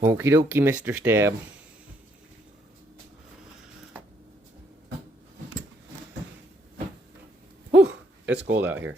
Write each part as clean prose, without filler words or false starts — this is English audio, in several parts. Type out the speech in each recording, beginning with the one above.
Okie dokie, Mr. Stab. Whew, it's cold out here.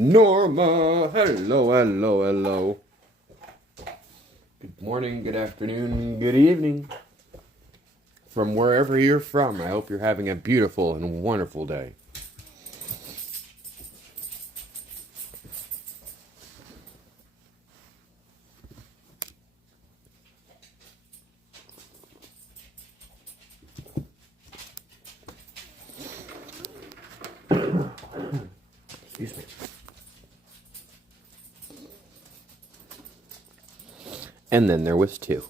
Norma, hello, hello, hello. Good morning, good afternoon, good evening. From wherever you're from, I hope you're having a beautiful and wonderful day. Excuse me. And then there was two.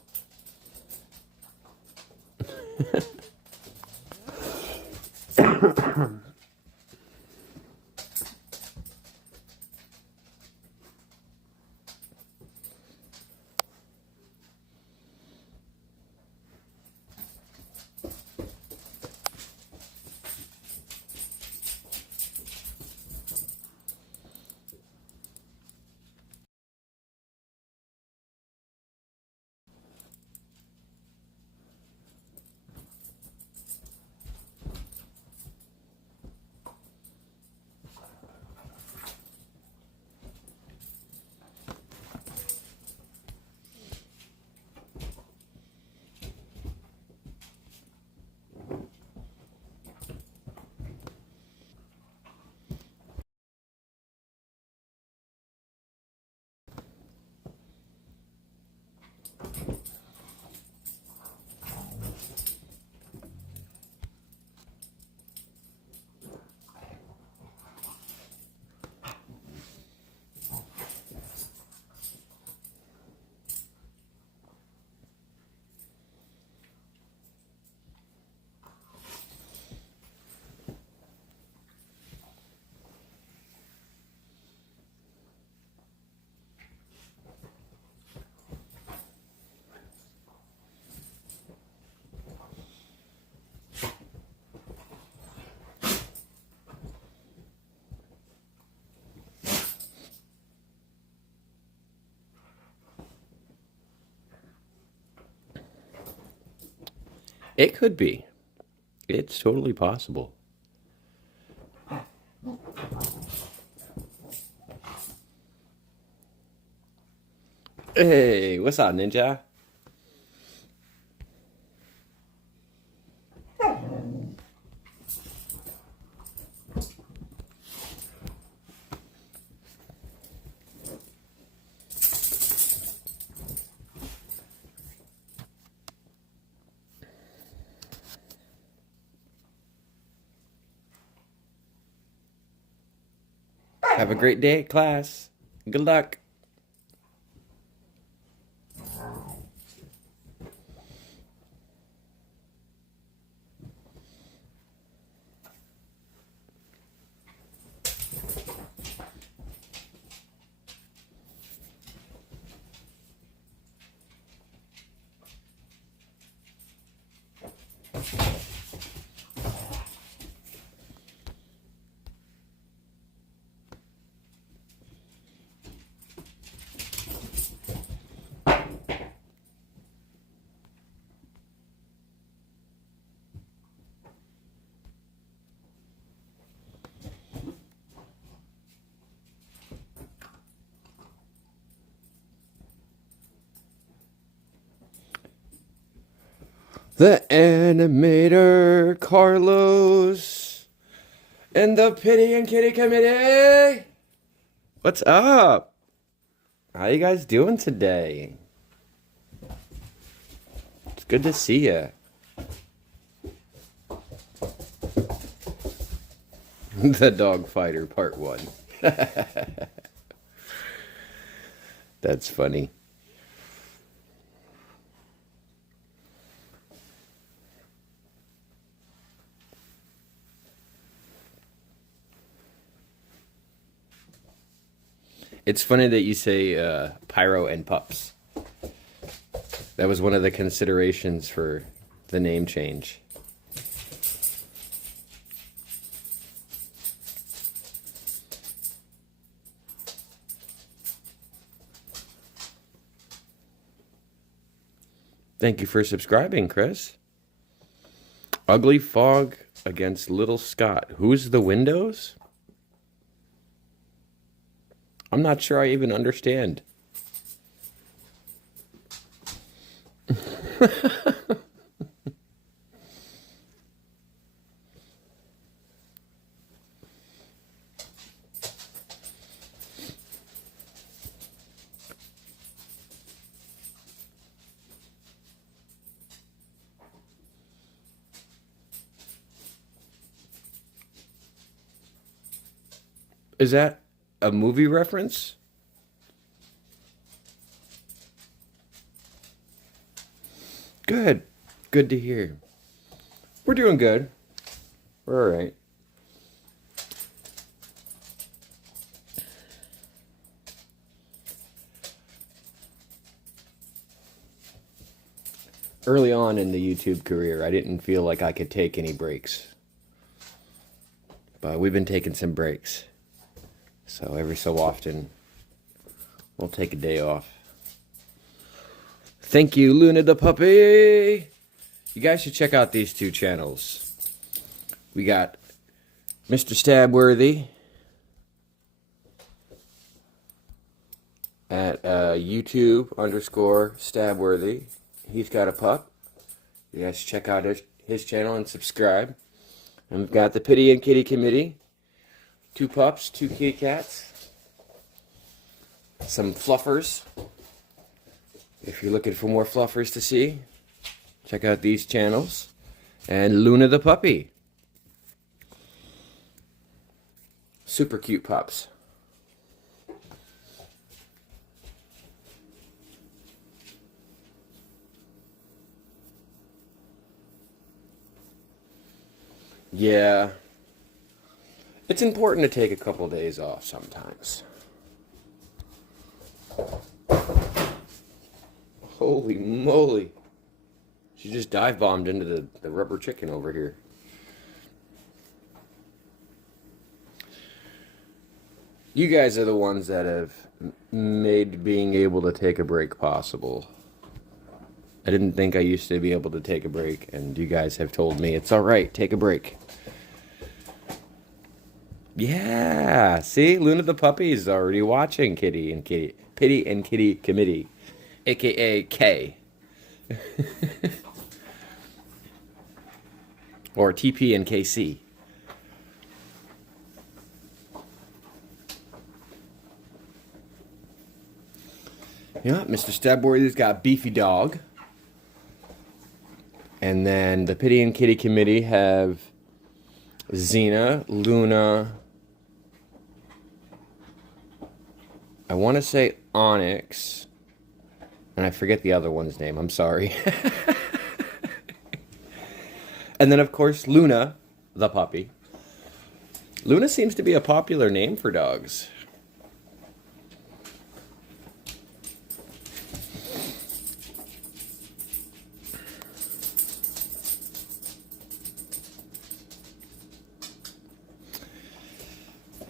It could be. It's totally possible. Hey, what's up, Ninja? Have a great day, class. Good luck. The animator, Carlos, and the Pity and Kitty Committee. What's up? How you guys doing today? It's good to see ya. The Dog Fighter Part 1. That's funny. It's funny that you say Pyro and Pups. That was one of the considerations for the name change. Thank you for subscribing, Chris. Ugly Fog against Little Scott. Who's the Windows? I'm not sure I even understand. Is that a movie reference? Good. Good to hear. We're doing good. We're all right. Early on in the YouTube career, I didn't feel like I could take any breaks. But we've been taking some breaks. So every so often, we'll take a day off. Thank you, Luna the puppy! You guys should check out these two channels. We got Mr. Stabworthy at YouTube_Stabworthy. He's got a pup. You guys should check out his channel and subscribe. And we've got the Pity and Kitty Committee. 2 pups, 2 kitty cats. Some fluffers. If you're looking for more fluffers to see, check out these channels. And Luna the puppy. Super cute pups. Yeah. It's important to take a couple days off sometimes. Holy moly. She just dive bombed into the rubber chicken over here. You guys are the ones that have made being able to take a break possible. I didn't think I used to be able to take a break, and you guys have told me it's all right, take a break. Yeah, see, Luna the puppy is already watching Pity and Kitty Committee, aka K, or TP and KC. Yeah, Mr. Stabworthy's got Beefy Dog. And then the Pity and Kitty Committee have Xena, Luna, I want to say Onyx, and I forget the other one's name, I'm sorry. And then, of course, Luna, the puppy. Luna seems to be a popular name for dogs.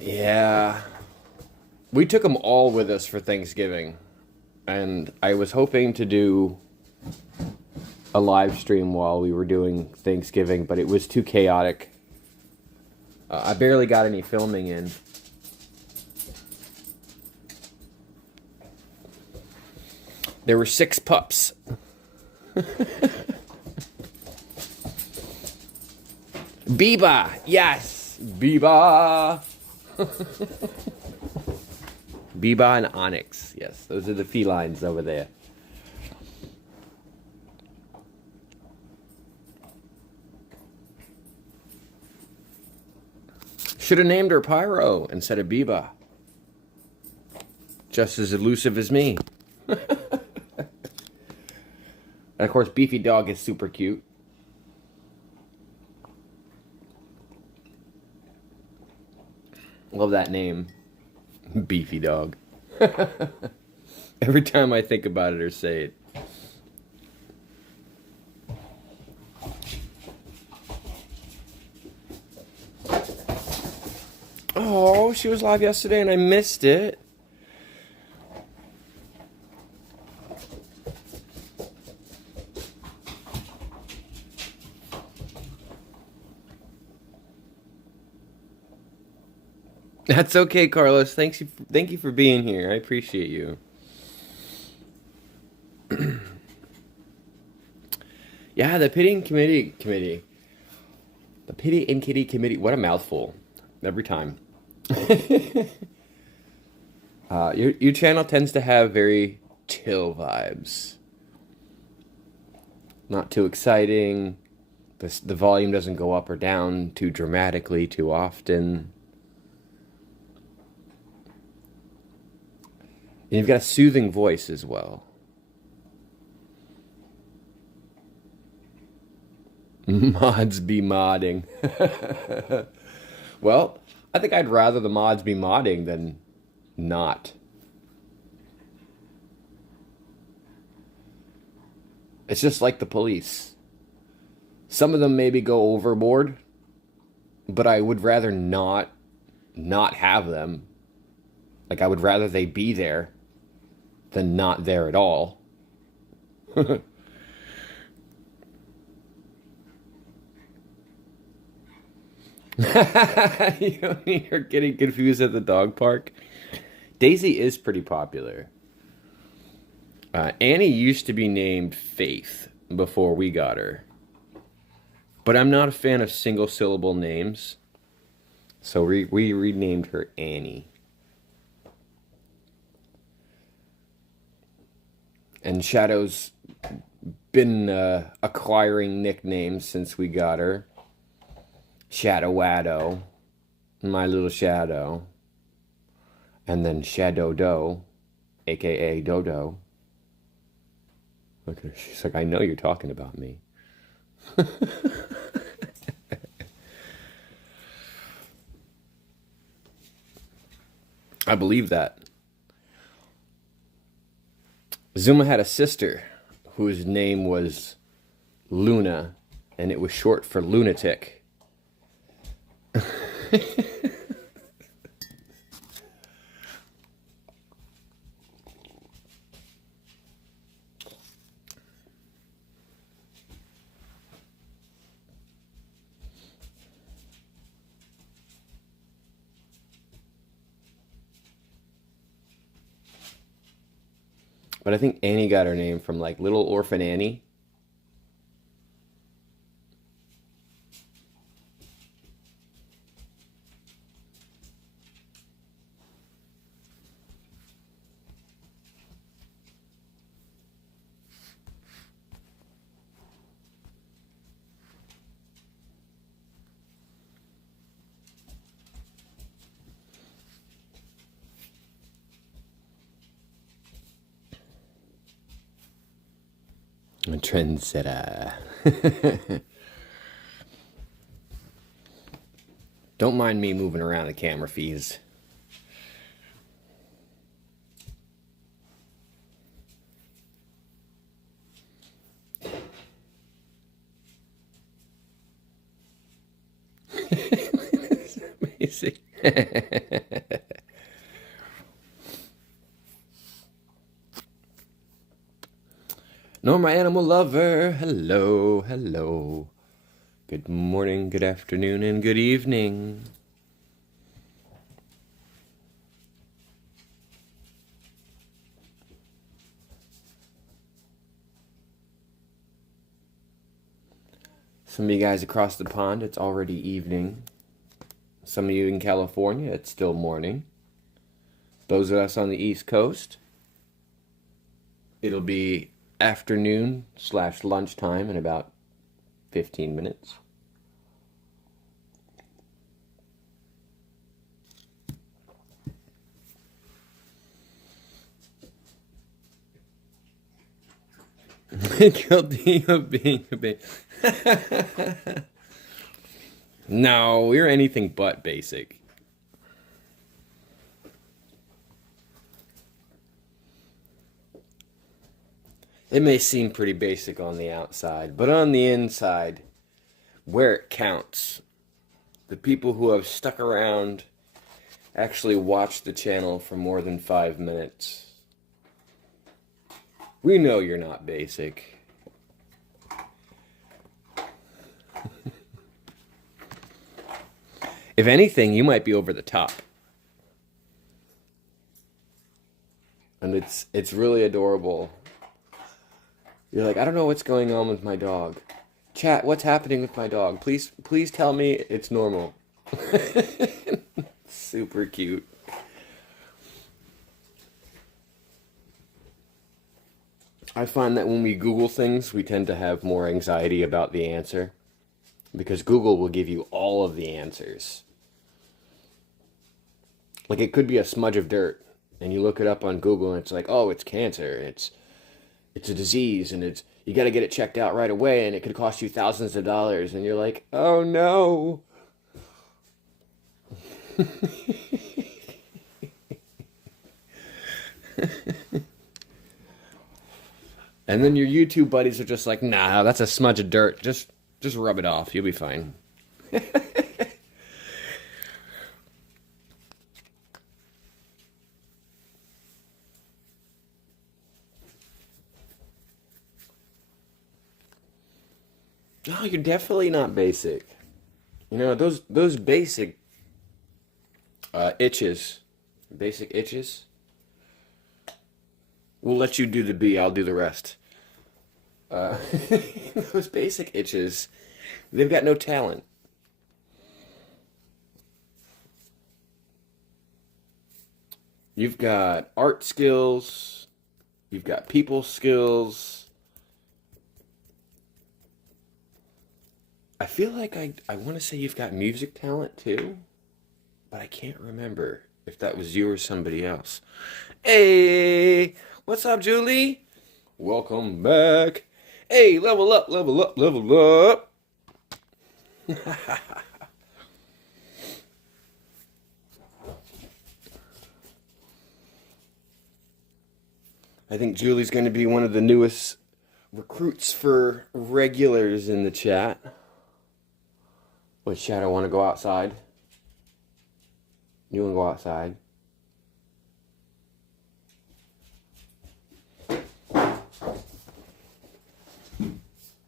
Yeah. We took them all with us for Thanksgiving. And I was hoping to do a live stream while we were doing Thanksgiving, but it was too chaotic. I barely got any filming in. There were 6 pups. Biba! Yes! Biba! Biba and Onyx. Yes, those are the felines over there. Should have named her Pyro instead of Biba. Just as elusive as me. And of course, Beefy Dog is super cute. Love that name. Beefy Dog. Every time I think about it or say it. Oh, she was live yesterday and I missed it. That's okay, Carlos. Thank you for being here. I appreciate you. Yeah, the Pity and Kitty Committee. What a mouthful! Every time. Your channel tends to have very chill vibes. Not too exciting. The volume doesn't go up or down too dramatically too often. And you've got a soothing voice as well. Mods be modding. Well, I think I'd rather the mods be modding than not. It's just like the police. Some of them maybe go overboard, but I would rather not have them. Like I would rather they be there than not there at all. You're getting confused at the dog park. Daisy is pretty popular. Annie used to be named Faith before we got her. But I'm not a fan of single syllable names. So we renamed her Annie. And Shadow's been acquiring nicknames since we got her. Shadow Waddo, my little Shadow. And then Shadow Doe, aka Dodo. Look at her, she's like, I know you're talking about me. I believe that. Zuma had a sister whose name was Luna, and it was short for lunatic. But I think Annie got her name from like Little Orphan Annie. A trendsetter. Don't mind me moving around the camera feeds. It's amazing. Norma Animal Lover, hello, hello. Good morning, good afternoon, and good evening. Some of you guys across the pond, it's already evening. Some of you in California, it's still morning. Those of us on the East Coast, it'll be afternoon / lunchtime in about 15 minutes. Guilty of being a baby. No, we're anything but basic. It may seem pretty basic on the outside, but on the inside, where it counts, the people who have stuck around actually watch the channel for more than 5 minutes. We know you're not basic. If anything, you might be over the top. and it's really adorable. You're like, I don't know what's going on with my dog. Chat, what's happening with my dog? Please tell me it's normal. Super cute. I find that when we Google things, we tend to have more anxiety about the answer. Because Google will give you all of the answers. Like, it could be a smudge of dirt, and you look it up on Google, and it's like, oh, it's cancer, it's a disease, and you got to get it checked out right away, and it could cost you thousands of dollars, and you're like, oh no. And then your YouTube buddies are just like, nah, that's a smudge of dirt. Just rub it off. You'll be fine. No, you're definitely not basic. You know, those basic itches, basic itches, we'll let you do the B, I'll do the rest. Those basic itches, they've got no talent. You've got art skills, you've got people skills. I feel like I want to say you've got music talent too, but I can't remember if that was you or somebody else. Hey, what's up, Julie? Welcome back. Hey, level up, level up, level up. I think Julie's going to be one of the newest recruits for regulars in the chat. Wait, Shadow, want to go outside? You want to go outside?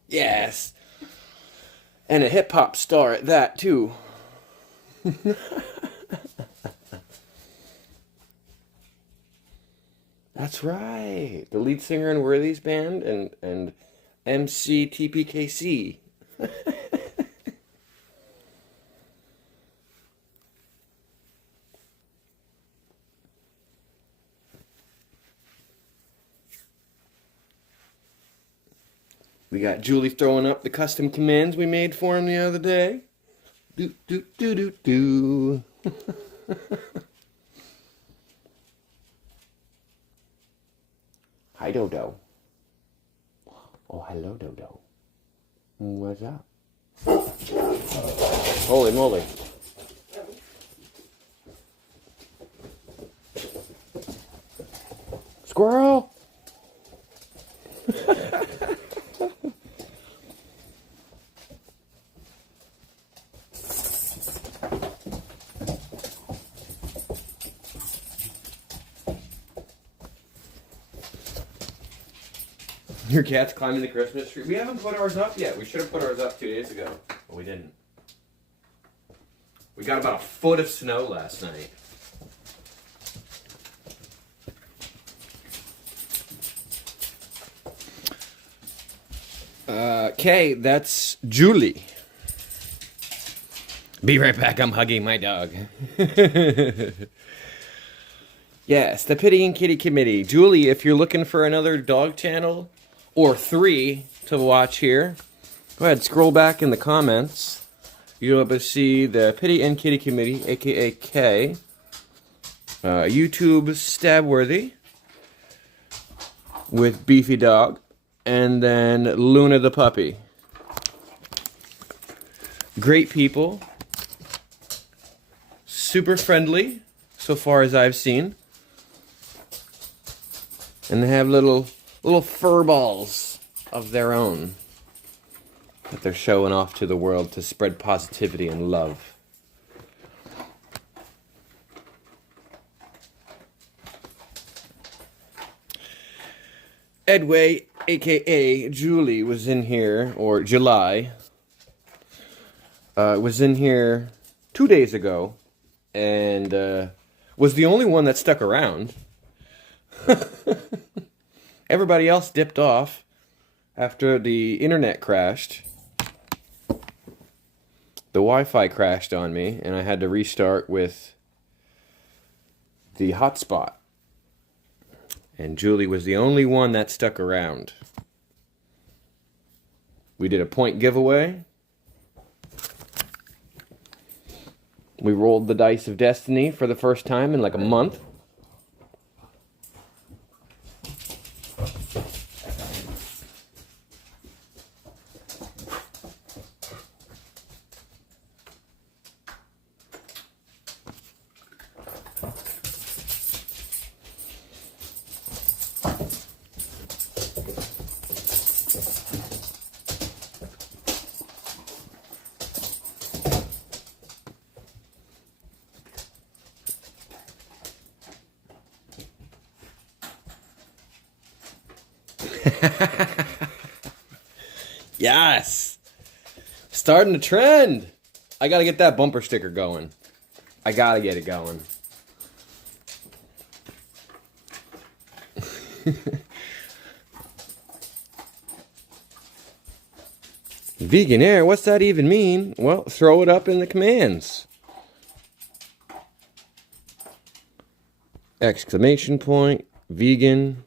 Yes. And a hip-hop star at that, too. That's right. The lead singer in Worthy's band and MC TPKC. We got Julie throwing up the custom commands we made for him the other day. Do, do, do, do, do. Hi, Dodo. Oh, hello, Dodo. What's up? Holy moly. Squirrel! Your cat's climbing the Christmas tree. We haven't put ours up yet. We should have put ours up 2 days ago, but we didn't. We got about a foot of snow last night. Okay, that's Julie. Be right back. I'm hugging my dog. Yes, the Pity and Kitty Committee. Julie, if you're looking for another dog channel or 3 to watch here, go ahead, scroll back in the comments. You'll be able to see the Pity and Kitty Committee, aka K. YouTube Stabworthy with Beefy Dog, and then Luna the puppy. Great people, super friendly so far as I've seen, and they have little fur balls of their own that they're showing off to the world to spread positivity and love. Edway, aka Julie, was in here, or July, was in here 2 days ago, and was the only one that stuck around. Everybody else dipped off after the internet crashed. The Wi-Fi crashed on me, and I had to restart with the hotspot. And Julie was the only one that stuck around. We did a point giveaway. We rolled the dice of destiny for the first time in like a month. Yes! Starting a trend! I gotta get that bumper sticker going. I gotta get it going. Vegan-aire, what's that even mean? Well, throw it up in the commands. Exclamation point, vegan,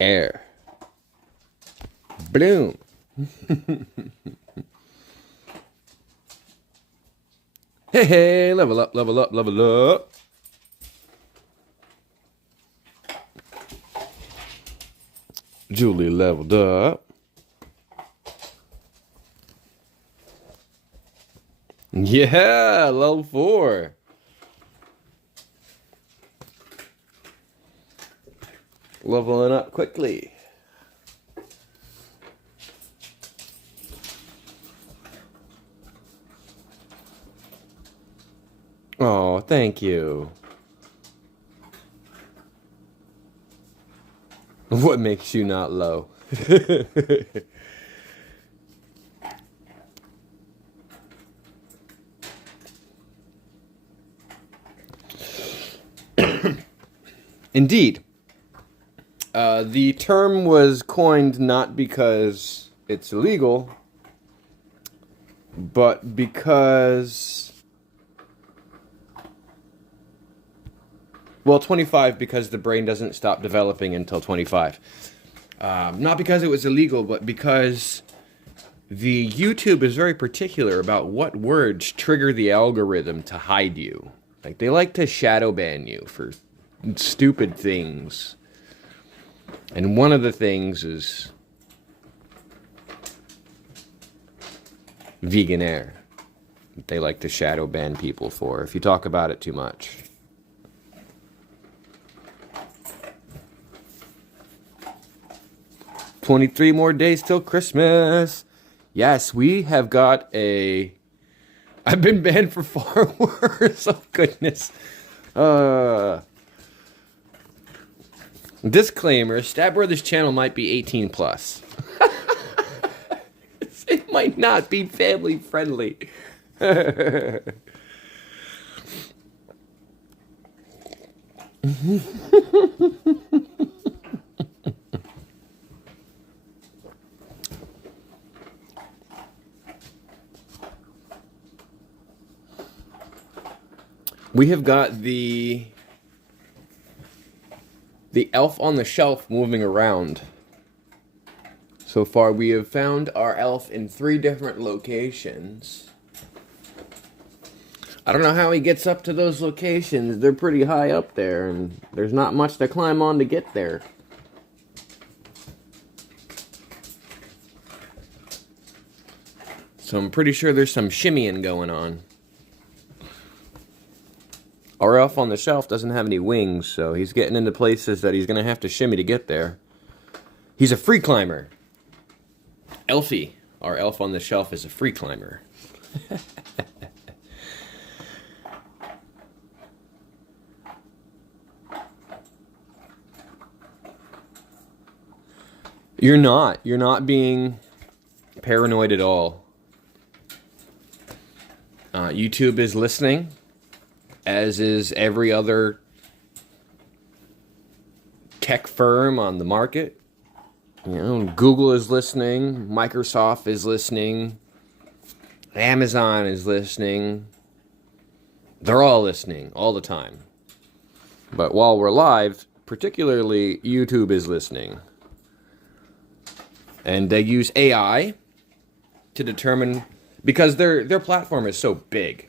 air. Bloom. Hey, hey, level up, level up, level up. Julie leveled up. Yeah, level 4. Leveling up quickly. Oh, thank you. What makes you not low? Indeed. The term was coined not because it's illegal, but because... Well, 25 because the brain doesn't stop developing until 25. Not because it was illegal, but because the YouTube is very particular about what words trigger the algorithm to hide you. Like, they like to shadow ban you for stupid things. And one of the things is Vegan-aire. They like to shadow ban people for if you talk about it too much. "23 more days till Christmas." Yes, we have got a... I've been banned for far worse. Oh, goodness. Disclaimer, Stab Brothers channel might be 18 plus. It might not be family friendly. We have got the elf on the shelf moving around. So far we have found our elf in 3 different locations. I don't know how he gets up to those locations. They're pretty high up there, and there's not much to climb on to get there. So I'm pretty sure there's some shimmying going on. Our elf on the shelf doesn't have any wings, so he's getting into places that he's going to have to shimmy to get there. He's a free climber. Elfie, our elf on the shelf, is a free climber. You're not being paranoid at all. YouTube is listening, as is every other tech firm on the market. You know, Google is listening, Microsoft is listening, Amazon is listening. They're all listening all the time. But while we're live, particularly YouTube is listening. And they use AI to determine, because their platform is so big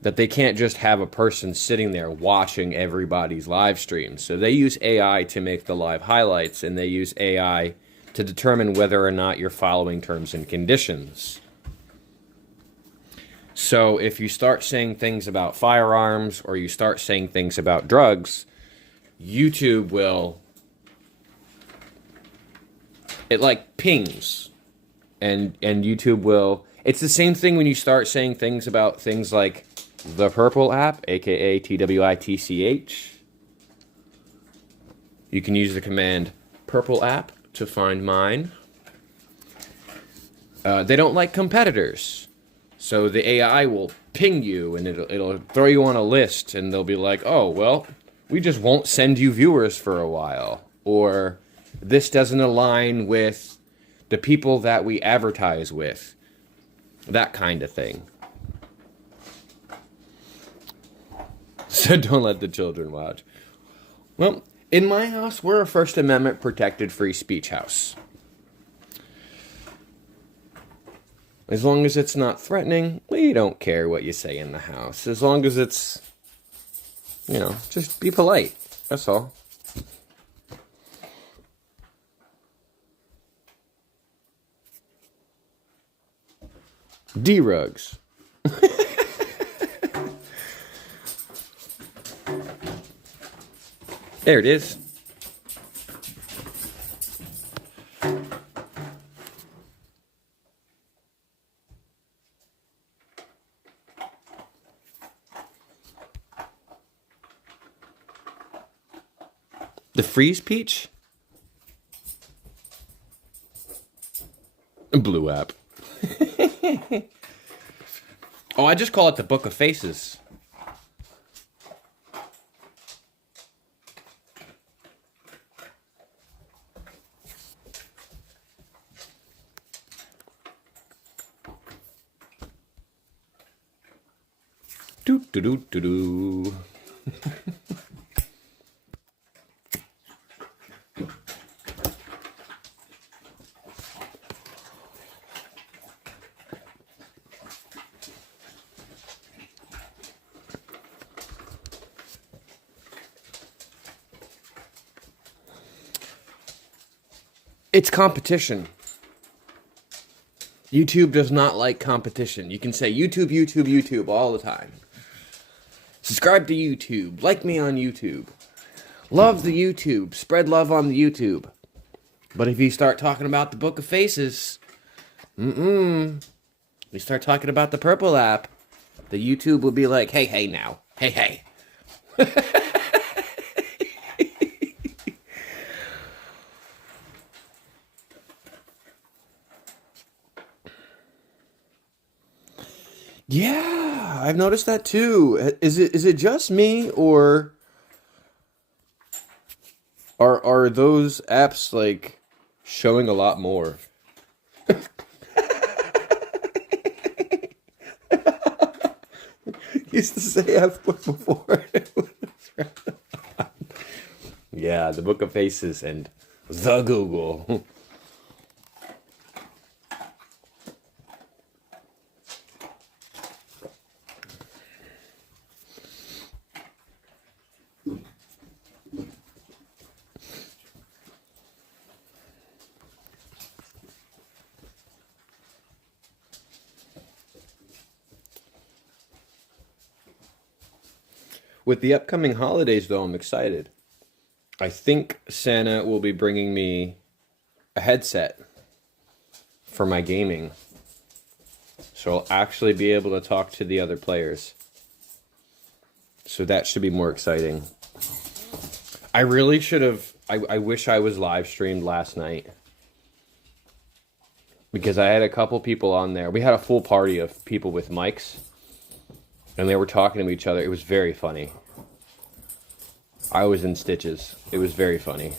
that they can't just have a person sitting there watching everybody's live stream. So they use AI to make the live highlights, and they use AI to determine whether or not you're following terms and conditions. So if you start saying things about firearms or you start saying things about drugs, YouTube will, it like pings, and YouTube will, it's the same thing when you start saying things about things like the Purple app, aka TWITCH. You can use the command Purple app to find mine. They don't like competitors, so the AI will ping you and it'll throw you on a list, and they'll be like, oh, well, we just won't send you viewers for a while, or this doesn't align with the people that we advertise with, that kind of thing. So don't let the children watch. Well, in my house, we're a First Amendment protected free speech house. As long as it's not threatening, we don't care what you say in the house. As long as it's, you know, just be polite. That's all. D-Rugs. There it is. The freeze peach? Blue app. Oh, I just call it the Book of Faces. Do do do do do. It's competition. YouTube does not like competition. You can say YouTube, YouTube, YouTube all the time. Subscribe to YouTube. Like me on YouTube. Love the YouTube. Spread love on the YouTube. But if you start talking about the Book of Faces, we start talking about the Purple app, the YouTube will be like, hey, hey now. Hey, hey. Yeah, I've noticed that too. Is it just me, or are those apps like showing a lot more? Used to say I've put before. Yeah, the Book of Faces and the Google. With the upcoming holidays, though, I'm excited. I think Santa will be bringing me a headset for my gaming. So I'll actually be able to talk to the other players. So that should be more exciting. I really should have... I wish I was live streamed last night. Because I had a couple people on there. We had a full party of people with mics. And they were talking to each other. It was very funny. I was in stitches. It was very funny.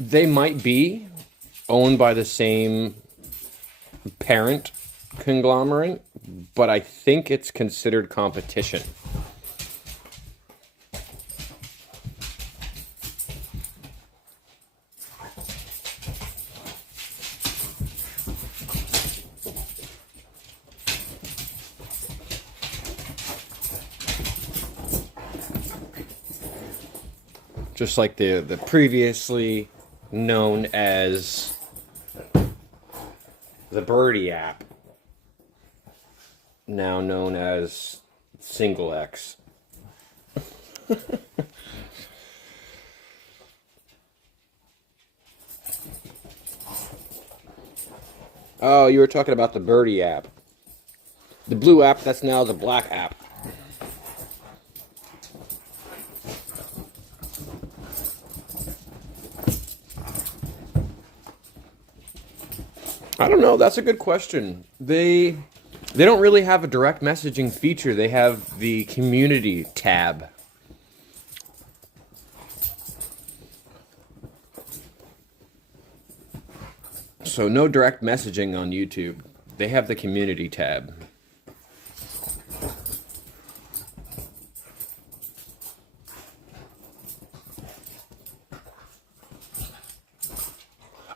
They might be owned by the same parent conglomerate, but I think it's considered competition. Just like the previously known as the Birdie app, now known as Single X. Oh, you were talking about the Birdie app. The blue app, that's now the black app. I don't know. That's a good question. They don't really have a direct messaging feature. They have the community tab. So no direct messaging on YouTube. They have the community tab.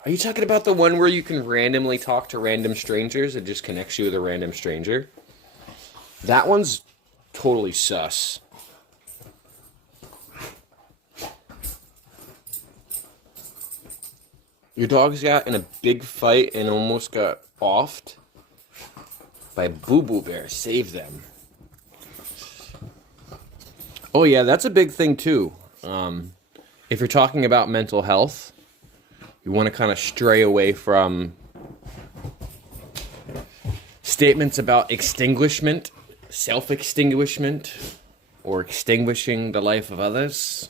Are you talking about the one where you can randomly talk to random strangers? It just connects you with a random stranger? That one's totally sus. Your dogs got in a big fight and almost got offed by Boo Boo Bear. Save them. Oh yeah, that's a big thing too. If you're talking about mental health, you want to kind of stray away from statements about extinguishment, self-extinguishment, or extinguishing the life of others.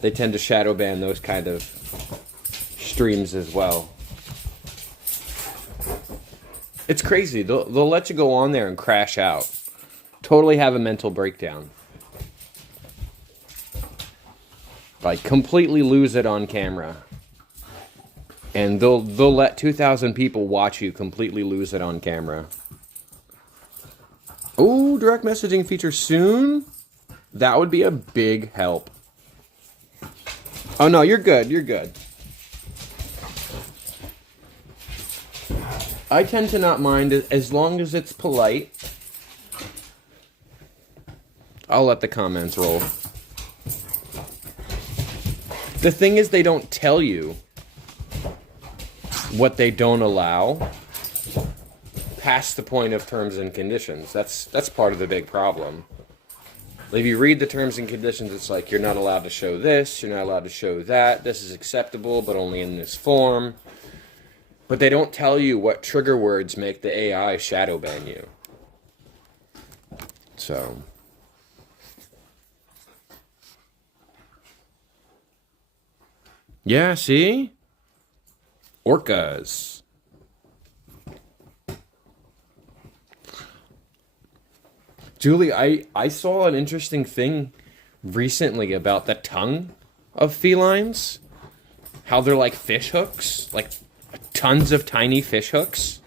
They tend to shadow ban those kind of streams as well. It's crazy. They'll let you go on there and crash out. Totally have a mental breakdown. Like, completely lose it on camera. And they'll let 2,000 people watch you completely lose it on camera. Oh, direct messaging feature soon? That would be a big help. Oh no, you're good, you're good. I tend to not mind as long as it's polite. I'll let the comments roll. The thing is, they don't tell you what they don't allow past the point of terms and conditions. That's part of the big problem. If you read the terms and conditions, it's like, you're not allowed to show this, you're not allowed to show that, this is acceptable, but only in this form. But they don't tell you what trigger words make the AI shadow ban you. So... yeah, see? Orcas. Julie, I saw an interesting thing recently about the tongue of felines. How they're like fish hooks. Like tons of tiny fish hooks.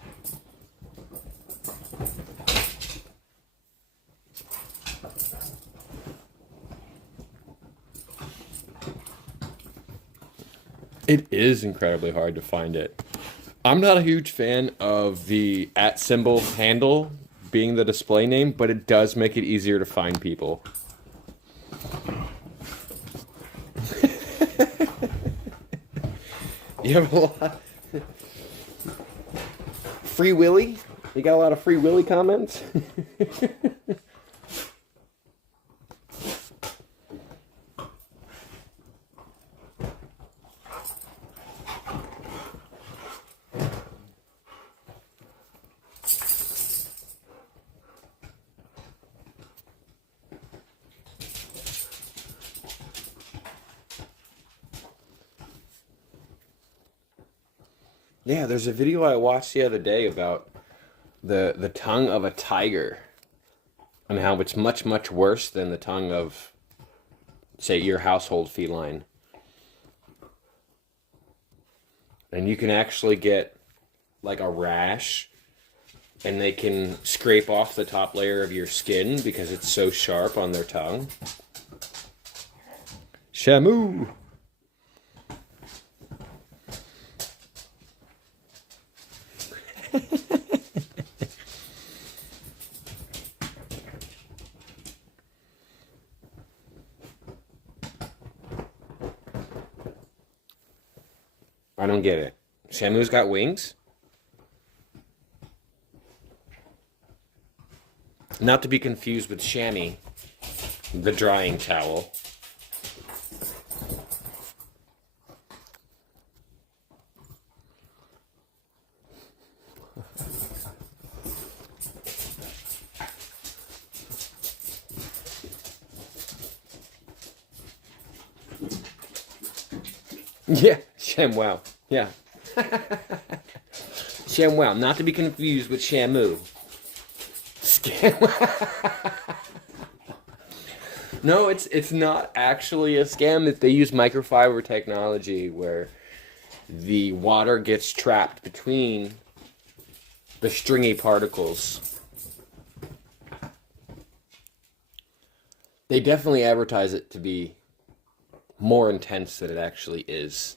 It is incredibly hard to find it. I'm not a huge fan of the @ handle being the display name, but it does make it easier to find people. You have a lot. Free Willy? You got a lot of Free Willy comments? Yeah, there's a video I watched the other day about the tongue of a tiger and how it's much, much worse than the tongue of, say, your household feline. And you can actually get like a rash, and they can scrape off the top layer of your skin because it's so sharp on their tongue. Shamu! I don't get it. Shamu's got wings? Not to be confused with chamois, the drying towel. Yeah, ShamWow. Yeah. ShamWow, not to be confused with Shamu. Scam. No, it's not actually a scam. That they use microfiber technology where the water gets trapped between the stringy particles. They definitely advertise it to be more intense than it actually is.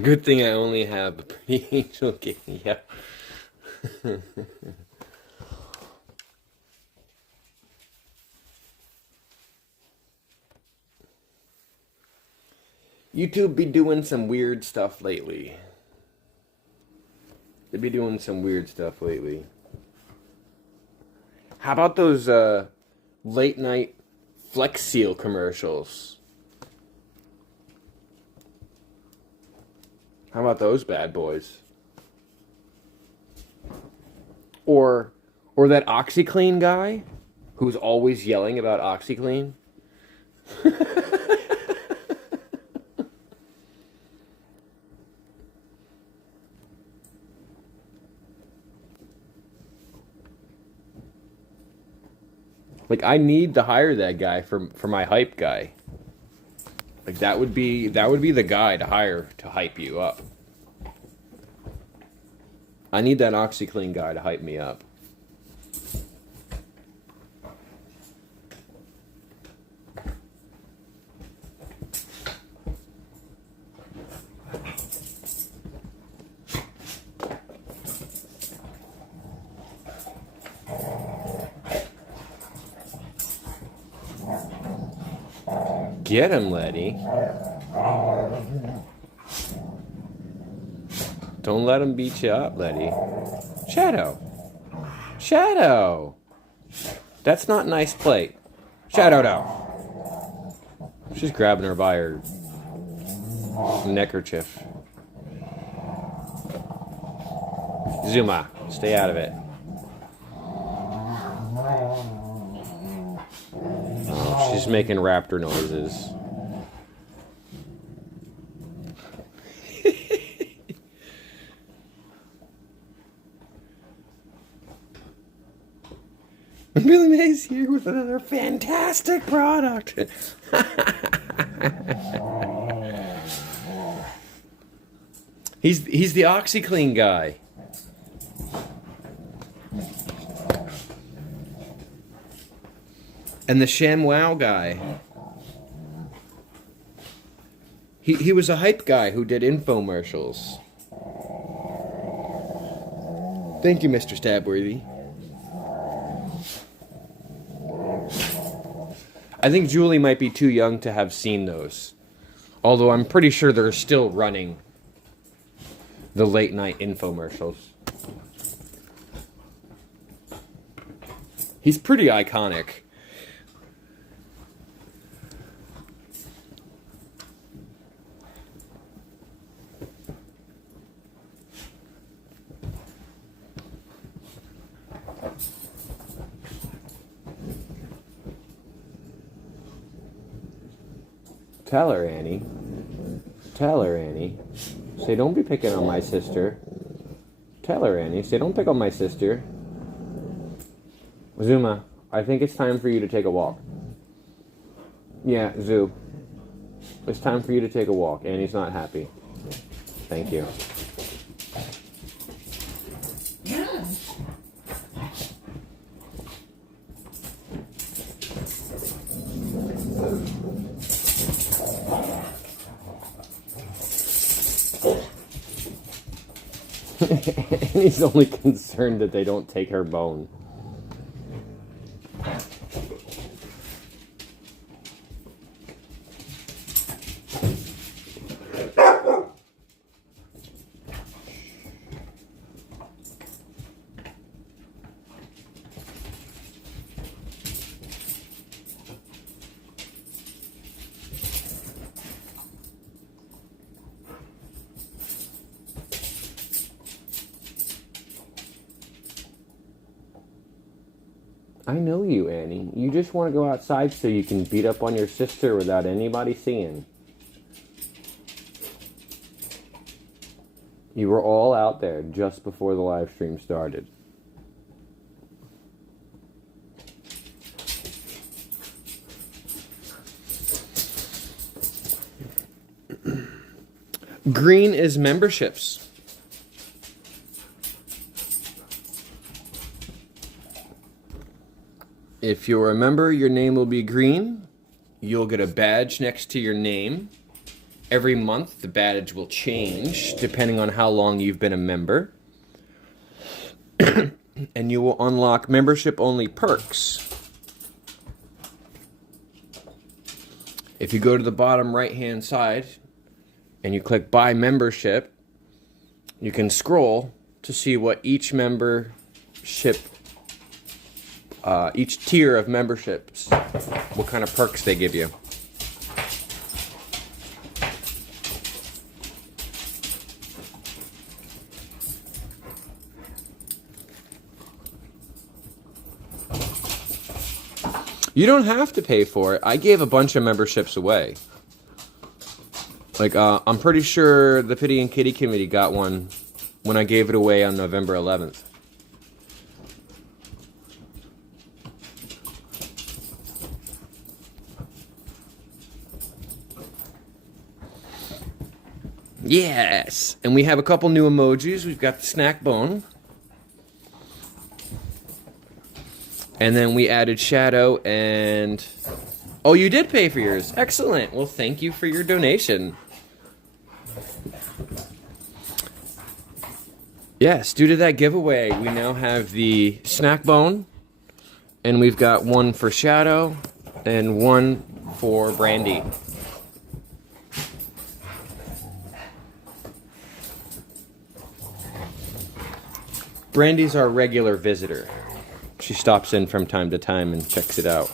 Good thing I only have a pretty angel kitten. Yeah. YouTube be doing some weird stuff lately. They be doing some weird stuff lately. How about those late night Flex Seal commercials? How about those bad boys? Or that OxyClean guy who's always yelling about OxyClean. Like, I need to hire that guy for my hype guy. Like, that would be the guy to hire to hype you up. I need that OxyClean guy to hype me up. Get him, Letty. Don't let him beat you up, Letty. Shadow. Shadow. That's not nice plate. Shadow down. She's grabbing her by her neckerchief. Zuma, stay out of it. Oh, she's making raptor noises. Billy Mays here with another fantastic product. He's the OxyClean guy. And the ShamWow guy. He was a hype guy who did infomercials. Thank you, Mr. Stabworthy. I think Julie might be too young to have seen those. Although I'm pretty sure they're still running the late night infomercials. He's pretty iconic. Tell her, Annie. Tell her, Annie. Say, don't be picking on my sister. Tell her, Annie. Say, don't pick on my sister. Zuma, I think it's time for you to take a walk. Yeah, Zoo. It's time for you to take a walk. Annie's not happy. Thank you. Annie's only concerned that they don't take her bone. I know you, Annie. You just want to go outside so you can beat up on your sister without anybody seeing. You were all out there just before the live stream started. Green is memberships. If you're a member, your name will be green. You'll get a badge next to your name. Every month, the badge will change depending on how long you've been a member. And you will unlock membership-only perks. If you go to the bottom right-hand side and you click Buy Membership, you can scroll to see what each each tier of memberships, what kind of perks they give you. You don't have to pay for it. I gave a bunch of memberships away. Like, I'm pretty sure the Pity and Kitty Committee got one when I gave it away on November 11th. Yes! And we have a couple new emojis. We've got the snack bone. And then we added Shadow and... Oh, you did pay for yours. Excellent. Well, thank you for your donation. Yes, due to that giveaway, we now have the snack bone. And we've got one for Shadow and one for Brandy. Brandy's our regular visitor. She stops in from time to time and checks it out.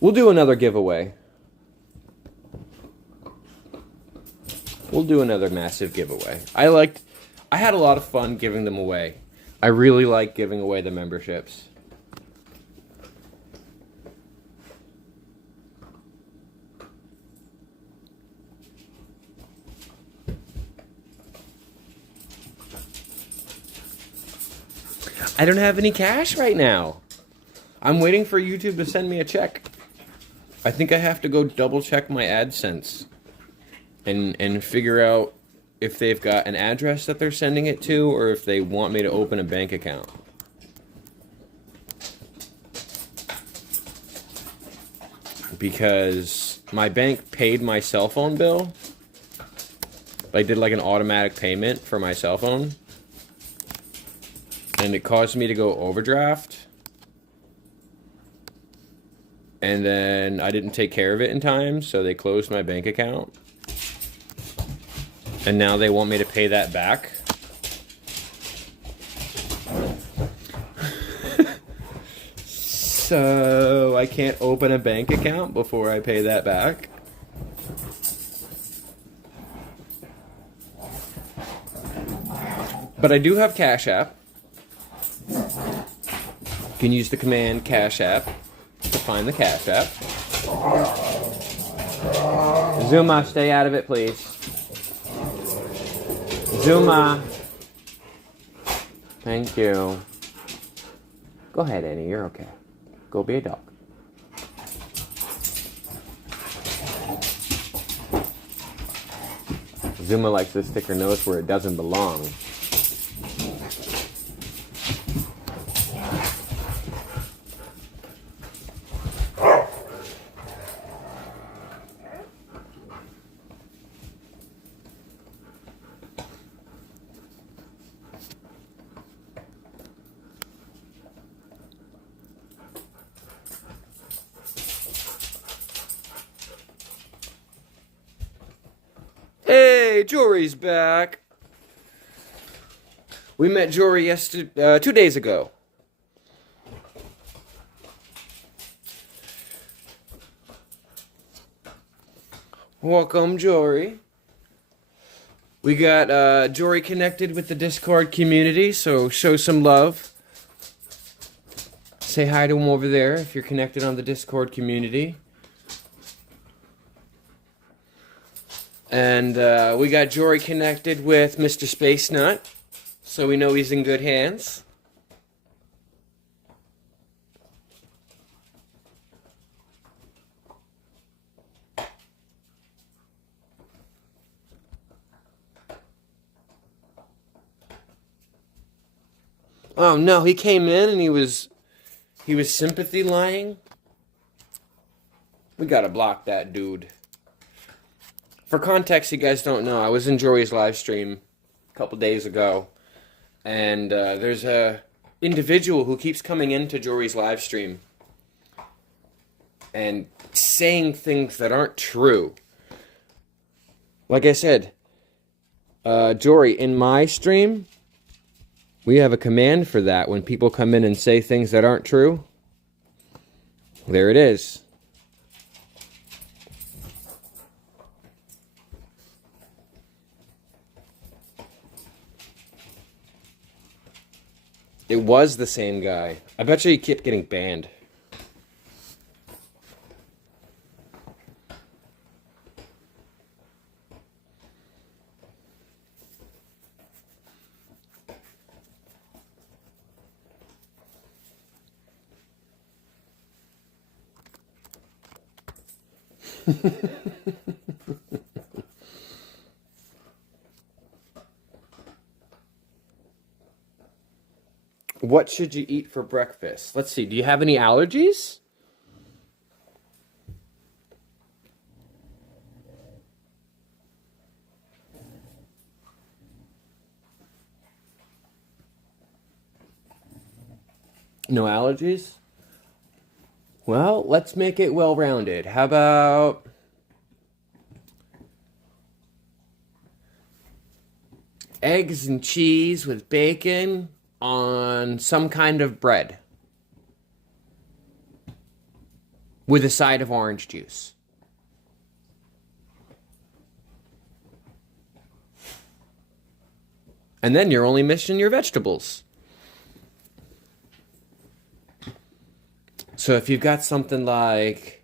We'll do another giveaway. We'll do another massive giveaway. I had a lot of fun giving them away. I really like giving away the memberships. I don't have any cash right now. I'm waiting for YouTube to send me a check. I think I have to go double check my AdSense and figure out if they've got an address that they're sending it to or if they want me to open a bank account. Because my bank paid my cell phone bill. They did like an automatic payment for my cell phone. And it caused me to go overdraft. And then I didn't take care of it in time, so they closed my bank account. And now they want me to pay that back. So I can't open a bank account before I pay that back. But I do have Cash App. You can use the command Cash App to find the Cash App. Zuma, stay out of it, please. Zuma. Thank you. Go ahead, Annie. You're okay. Go be a dog. Zuma likes to stick her nose where it doesn't belong. Hey, Jory's back. We met Jory 2 days ago. Welcome, Jory. We got Jory connected with the Discord community, so show some love. Say hi to him over there if you're connected on the Discord community. And we got Jory connected with Mr. Space Nut, so we know he's in good hands. Oh no, he came in and he was sympathy lying. We gotta block that dude. For context, you guys don't know, I was in Jory's live stream a couple days ago, and there's a individual who keeps coming into Jory's live stream and saying things that aren't true. Like I said, Jory, in my stream, we have a command for that when people come in and say things that aren't true. There it is. It was the same guy. I bet you he kept getting banned. What should you eat for breakfast? Let's see, do you have any allergies? No allergies? Well, let's make it well-rounded. How about eggs and cheese with bacon on some kind of bread with a side of orange juice? And then you're only missing your vegetables. So if you've got something like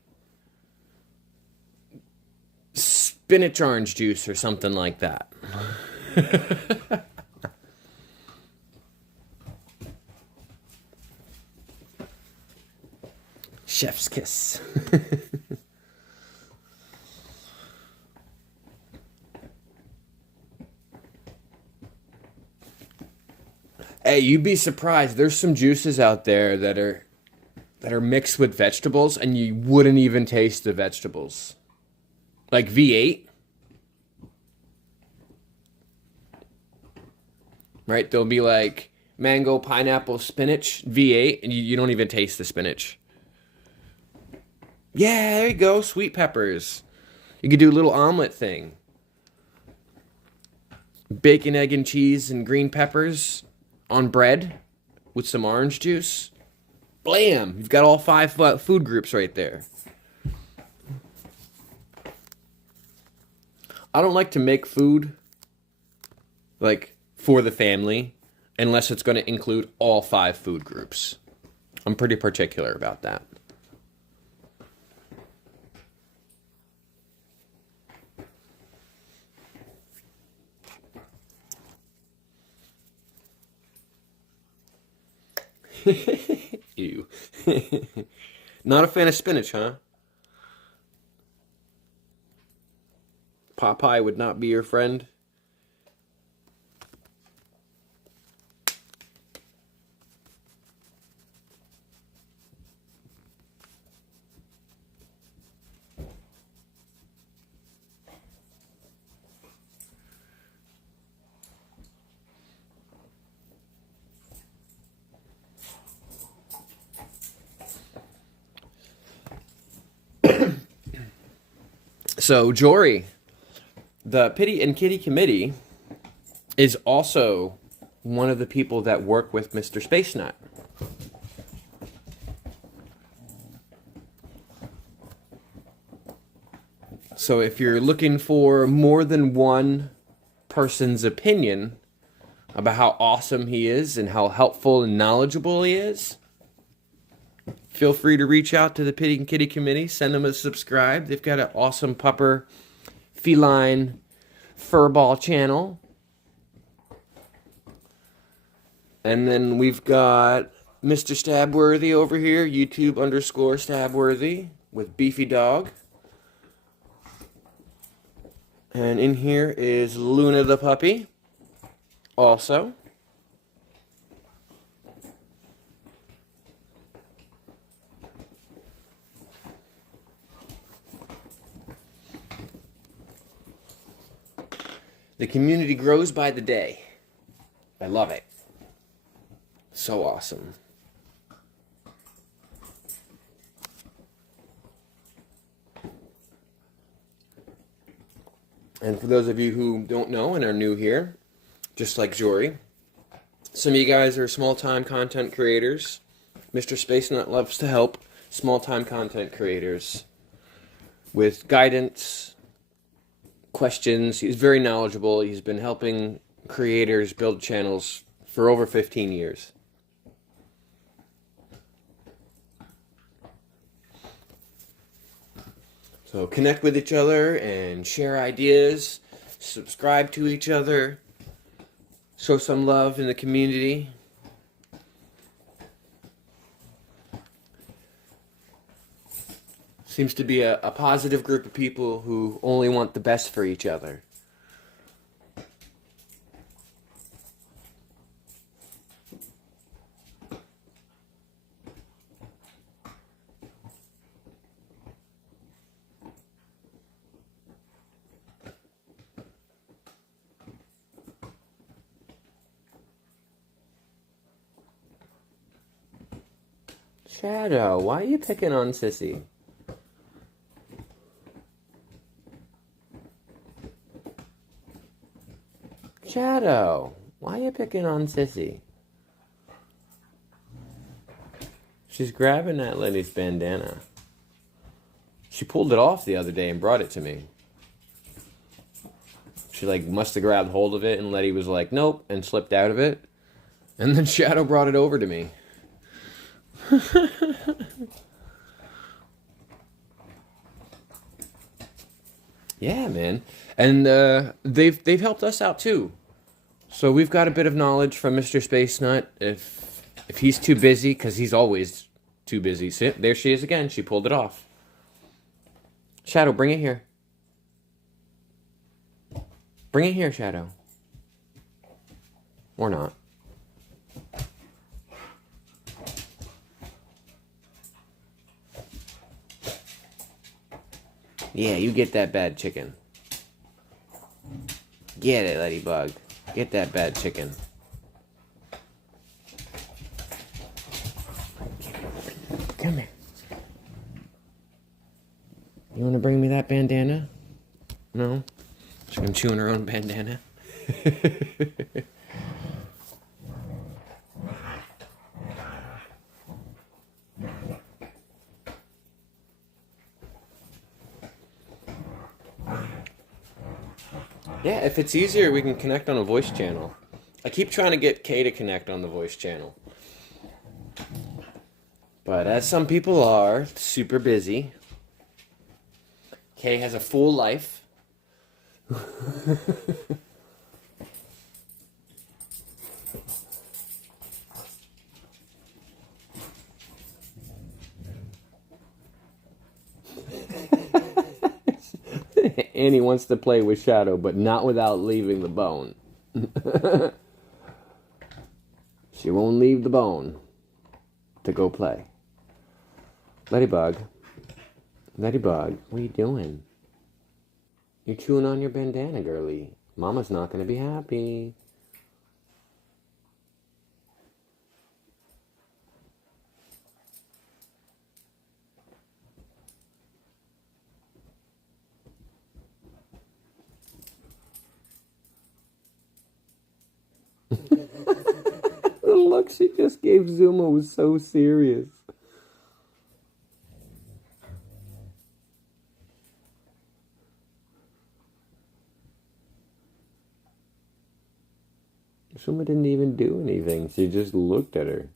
spinach orange juice or something like that. Chef's kiss. Hey, you'd be surprised. There's some juices out there that are mixed with vegetables, and you wouldn't even taste the vegetables. Like V8. Right? There'll be like mango, pineapple, spinach, V8, and you don't even taste the spinach. Yeah, there you go. Sweet peppers. You could do a little omelet thing. Bacon, egg, and cheese and green peppers on bread with some orange juice. Blam! You've got all 5 food groups right there. I don't like to make food, like, for the family unless it's going to include all 5 food groups. I'm pretty particular about that. Ew. Not a fan of spinach, huh? Popeye would not be your friend? So, Jory, the Pity and Kitty Committee is also one of the people that work with Mr. Space Nut. So if you're looking for more than one person's opinion about how awesome he is and how helpful and knowledgeable he is, feel free to reach out to the Pity and Kitty Committee. Send them a subscribe. They've got an awesome pupper feline furball channel. And then we've got Mr. Stabworthy over here, YouTube_Stabworthy with Beefy Dog. And in here is Luna the puppy, also. The community grows by the day. I love it. So awesome. And for those of you who don't know and are new here, just like Jory, some of you guys are small-time content creators. Mr. Space Nut loves to help small-time content creators with guidance, questions. He's very knowledgeable. He's been helping creators build channels for over 15 years. So connect with each other and share ideas, subscribe to each other, show some love in the community. Seems to be a positive group of people who only want the best for each other. Shadow, why are you picking on Sissy? Shadow, why are you picking on Sissy? She's grabbing that lady's bandana. She pulled it off the other day and brought it to me. She must have grabbed hold of it and Letty was like, nope, and slipped out of it. And then Shadow brought it over to me. Yeah, man. And they've helped us out too. So we've got a bit of knowledge from Mr. Space Nut. If he's too busy, because he's always too busy. See, there she is again. She pulled it off. Shadow, bring it here. Bring it here, Shadow. Or not. Yeah, you get that bad chicken. Get it, Ladybug. Get that bad chicken. Come here. You want to bring me that bandana? No? She's been chewing her own bandana. Yeah, if it's easier, we can connect on a voice channel. I keep trying to get Kay to connect on the voice channel. But as some people are, super busy. Kay has a full life. Annie wants to play with Shadow, but not without leaving the bone. She won't leave the bone to go play. Ladybug. Ladybug, what are you doing? You're chewing on your bandana, girly. Mama's not going to be happy. The look she just gave Zuma was so serious. Zuma didn't even do anything. She just looked at her.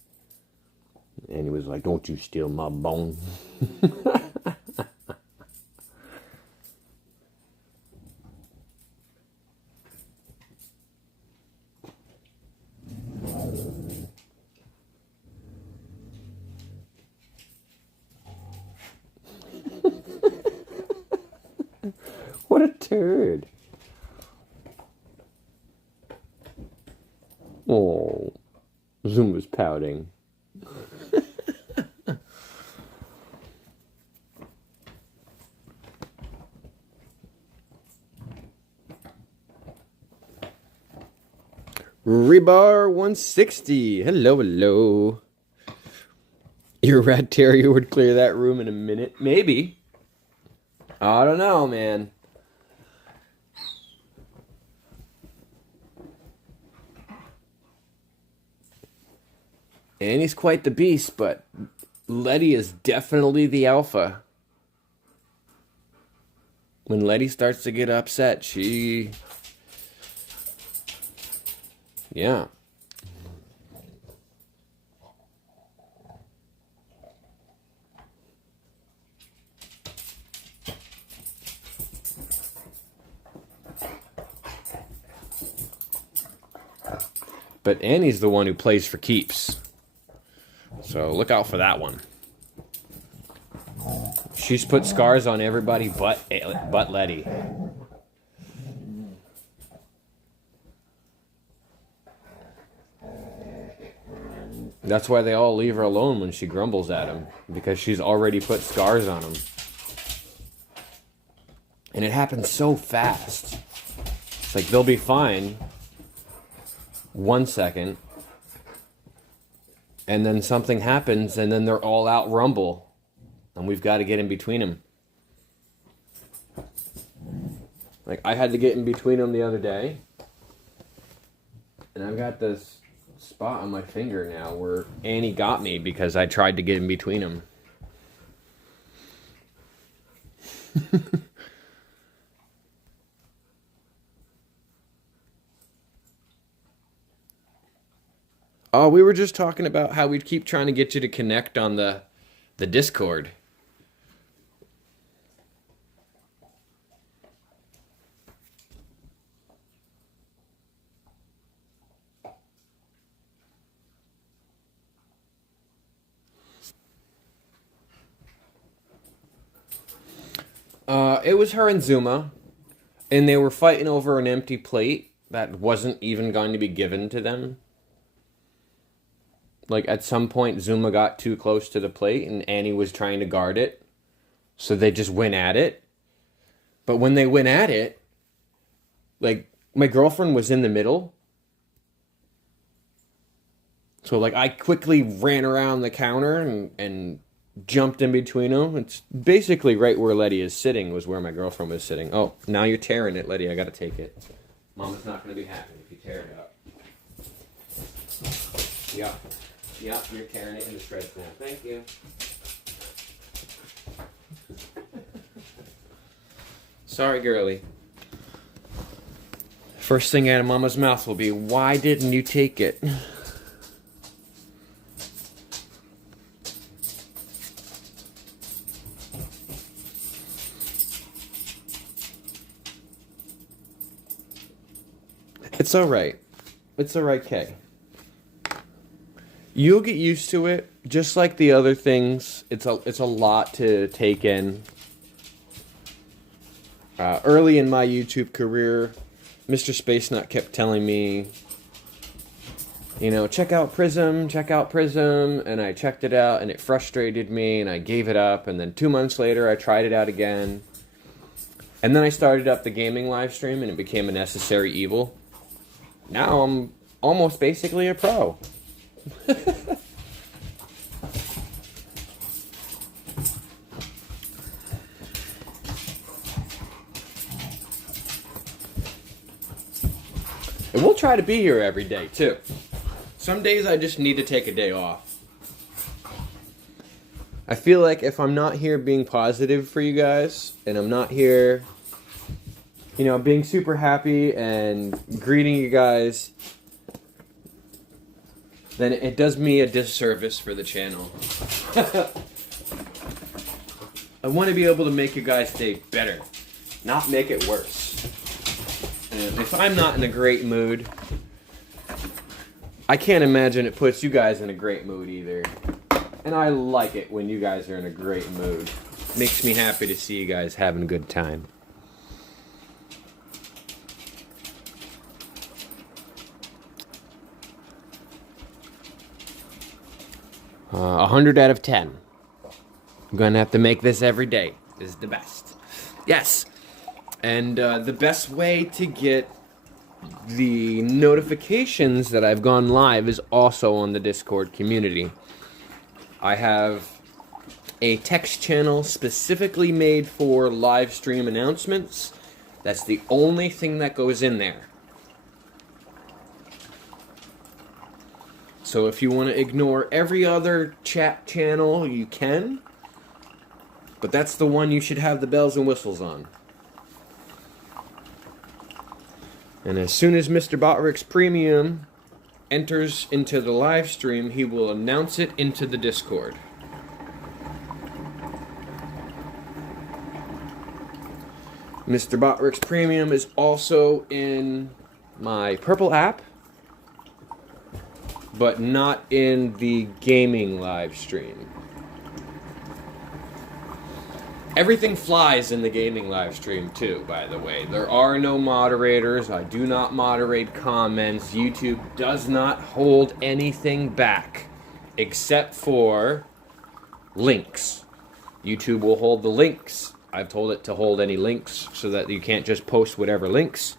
And he was like, "Don't you steal my bone." What a turd. Oh, Zuma's pouting. Rebar 160. Hello, hello. Your rat terrier would clear that room in a minute. Maybe. I don't know, man. Annie's quite the beast, but Letty is definitely the alpha. When Letty starts to get upset, she... Yeah. But Annie's the one who plays for keeps. So look out for that one. She's put scars on everybody but Letty. That's why they all leave her alone when she grumbles at him. Because she's already put scars on him. And it happens so fast. It's like they'll be fine 1 second. And then something happens and then they're all out rumble. And we've got to get in between them. Like I had to get in between them the other day. And I've got this spot on my finger now where Annie got me because I tried to get in between them. Oh, we were just talking about how we'd keep trying to get you to connect on the Discord. It was her and Zuma, and they were fighting over an empty plate that wasn't even going to be given to them. Like, at some point, Zuma got too close to the plate, and Annie was trying to guard it, so they just went at it. But when they went at it, like, my girlfriend was in the middle. So, like, I quickly ran around the counter and jumped in between them. It's basically right where Letty is sitting was where my girlfriend was sitting. Oh, now you're tearing it, Letty. I gotta take it. Mama's not gonna be happy if you tear it up. Yeah. Yeah, you're tearing it into shreds now. Thank you. Sorry, girly. First thing out of Mama's mouth will be, why didn't you take it? It's alright. It's alright, Kay. You'll get used to it, just like the other things. It's a lot to take in. Early in my YouTube career, Mr. Space Nut kept telling me, you know, check out Prism, and I checked it out, and it frustrated me, and I gave it up, and then 2 months later, I tried it out again. And then I started up the gaming live stream, and it became a necessary evil. Now I'm almost basically a pro. And we'll try to be here every day, too. Some days I just need to take a day off. I feel like if I'm not here being positive for you guys, and I'm not here, you know, being super happy and greeting you guys, then it does me a disservice for the channel. I want to be able to make you guys' day better, not make it worse. And if I'm not in a great mood, I can't imagine it puts you guys in a great mood either. And I like it when you guys are in a great mood. Makes me happy to see you guys having a good time. Uh, 100 out of 10. I'm gonna have to make this every day. This is the best. Yes. And the best way to get the notifications that I've gone live is also on the Discord community. I have a text channel specifically made for live stream announcements. That's the only thing that goes in there. So if you want to ignore every other chat channel, you can. But that's the one you should have the bells and whistles on. And as soon as Mr. Botryck's Premium enters into the live stream, he will announce it into the Discord. Mr. Botryck's Premium is also in my Purple app, but not in the gaming live stream. Everything flies in the gaming live stream too, by the way. There are no moderators. I do not moderate comments. YouTube does not hold anything back except for links. YouTube will hold the links. I've told it to hold any links so that you can't just post whatever links.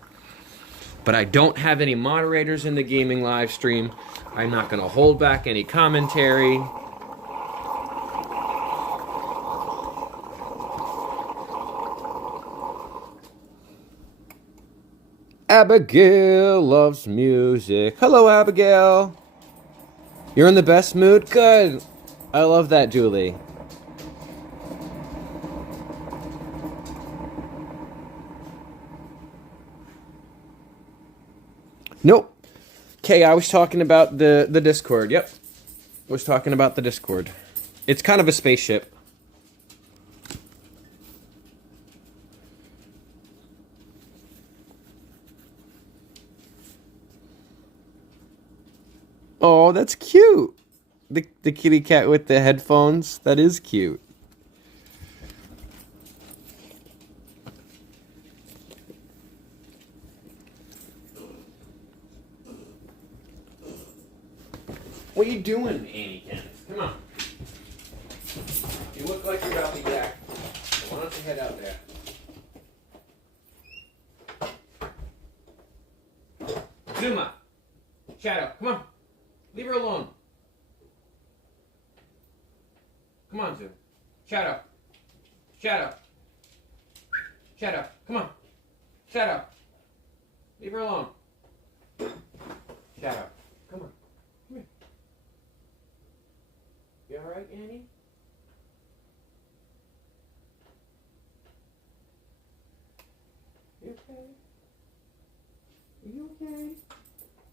But I don't have any moderators in the gaming live stream. I'm not going to hold back any commentary. Abigail loves music. Hello, Abigail. You're in the best mood? Good. I love that, Julie. Nope. Okay, I was talking about the Discord. Yep. I was talking about the Discord. It's kind of a spaceship. Oh, that's cute. The kitty cat with the headphones. That is cute. What are you doing, Annie? Come on. You look like you're about to yak. So why don't you head out there? Zuma. Shadow, come on. Leave her alone. Come on, Zoom. Shadow. Shadow. Shadow. Come on. Shadow. Leave her alone. Shadow. Come on. Come here. You alright, Annie? You okay? okay?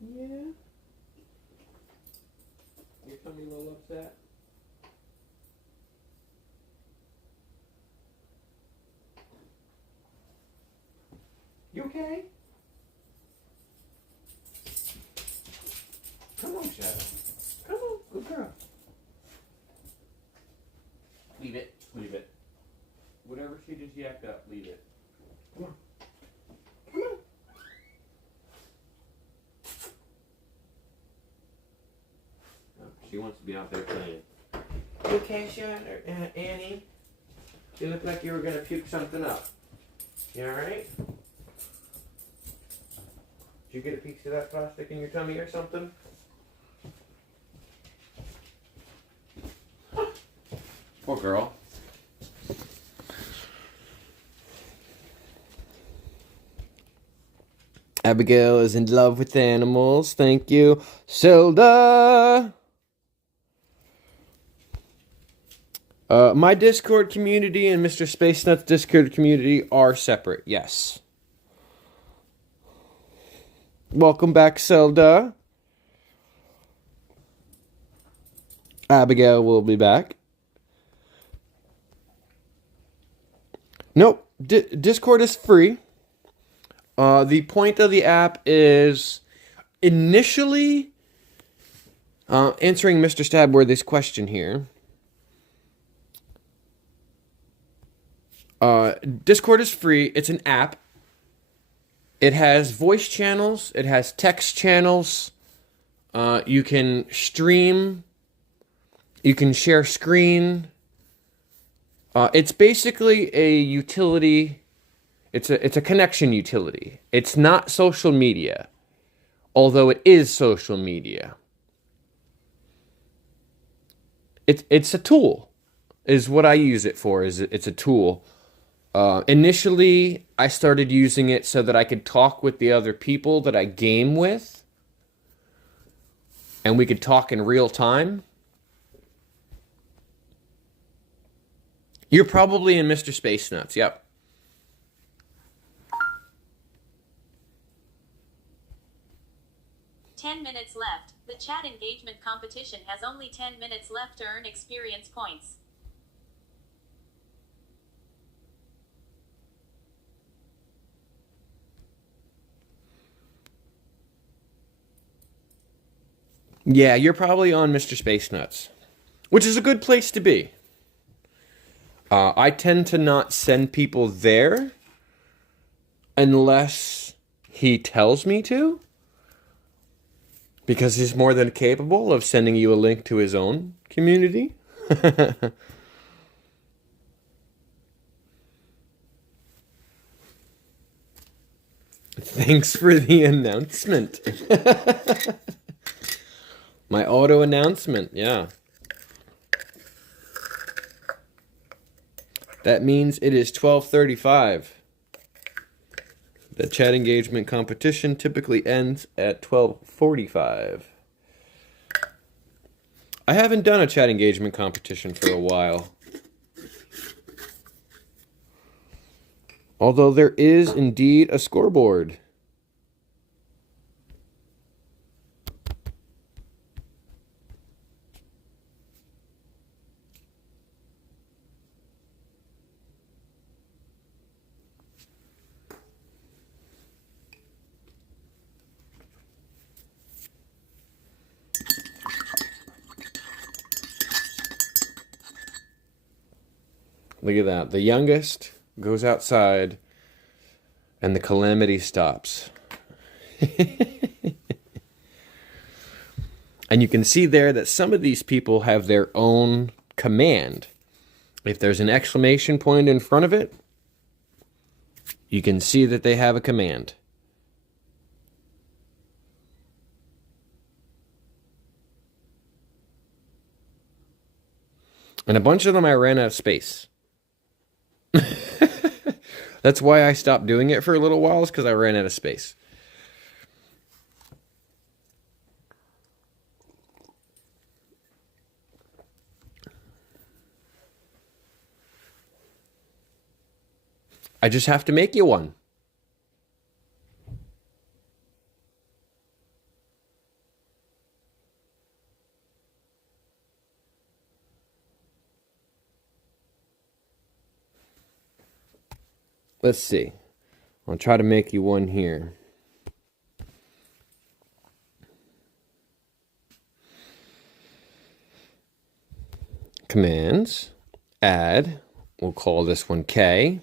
Yeah? Your tummy a little upset? You okay? Come on, Shadow. Come on, good girl. Leave it. Leave it. Whatever she just yacked up, leave it. Come on. Come on. Oh, she wants to be out there playing. You okay, Shadow? Annie? You look like you were going to puke something up. You alright? Did you get a piece of that plastic in your tummy or something? Poor girl. Abigail is in love with animals. Thank you. Silda! My Discord community and Mr. Space Nuts Discord community are separate, yes. Welcome back, Zelda. Abigail will be back. Nope, Discord is free. The point of the app is initially answering Mr. Stabworthy's question here. Discord is free. It's an app. It has voice channels. It has text channels. You can stream. You can share screen. It's basically a utility. It's a connection utility. It's not social media, although it is social media. It's a tool, is what I use it for. It's a tool. Initially, I started using it so that I could talk with the other people that I game with, and we could talk in real time. You're probably in Mr. Space Nuts, yep. "10 minutes left. The chat engagement competition has only 10 minutes left to earn experience points." Yeah, you're probably on Mr. Space Nuts, which is a good place to be. I tend to not send people there unless he tells me to, because he's more than capable of sending you a link to his own community. Thanks for the announcement. My auto announcement, yeah. That means it is 12:35. The chat engagement competition typically ends at 12:45. I haven't done a chat engagement competition for a while. Although there is indeed a scoreboard. Look at that. The youngest goes outside and the calamity stops. And you can see there that some of these people have their own command. If there's an exclamation point in front of it, you can see that they have a command. And a bunch of them I ran out of space. That's why I stopped doing it for a little while, is because I ran out of space. I just have to make you one. let's see. I'll try to make you one here. Commands, add, we'll call this one K.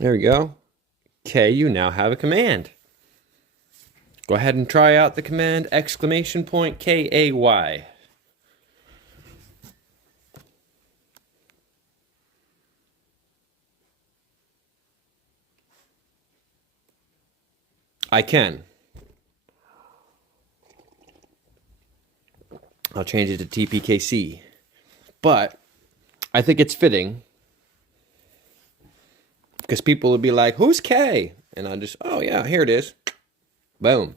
There we go. K, you now have a command. Go ahead and try out the command exclamation point KAY. I can. I'll change it to TPKC. But I think it's fitting. Because people would be like, who's K? And I'll just, oh yeah, here it is. Boom.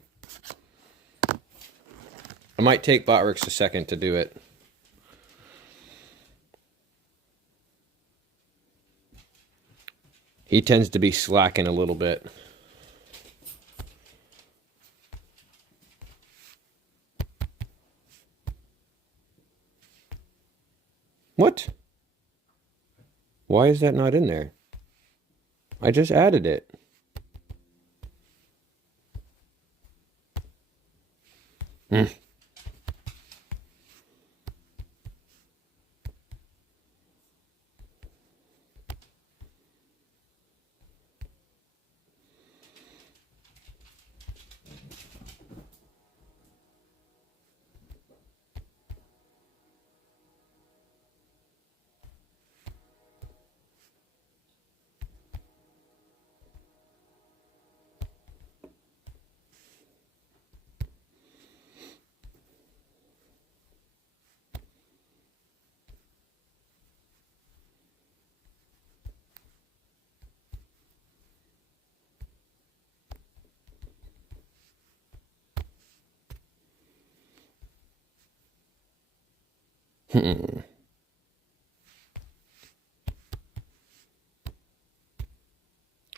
I might take Botrix a second to do it. He tends to be slacking a little bit. What? Why is that not in there? I just added it.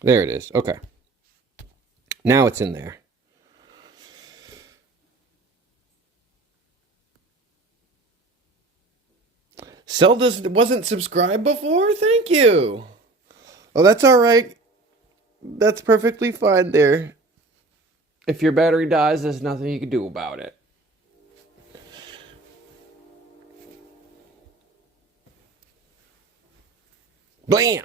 There it is. Okay. Now it's in there. Zelda wasn't subscribed before? Thank you. Oh, that's all right. That's perfectly fine there. If your battery dies, there's nothing you can do about it. Blam!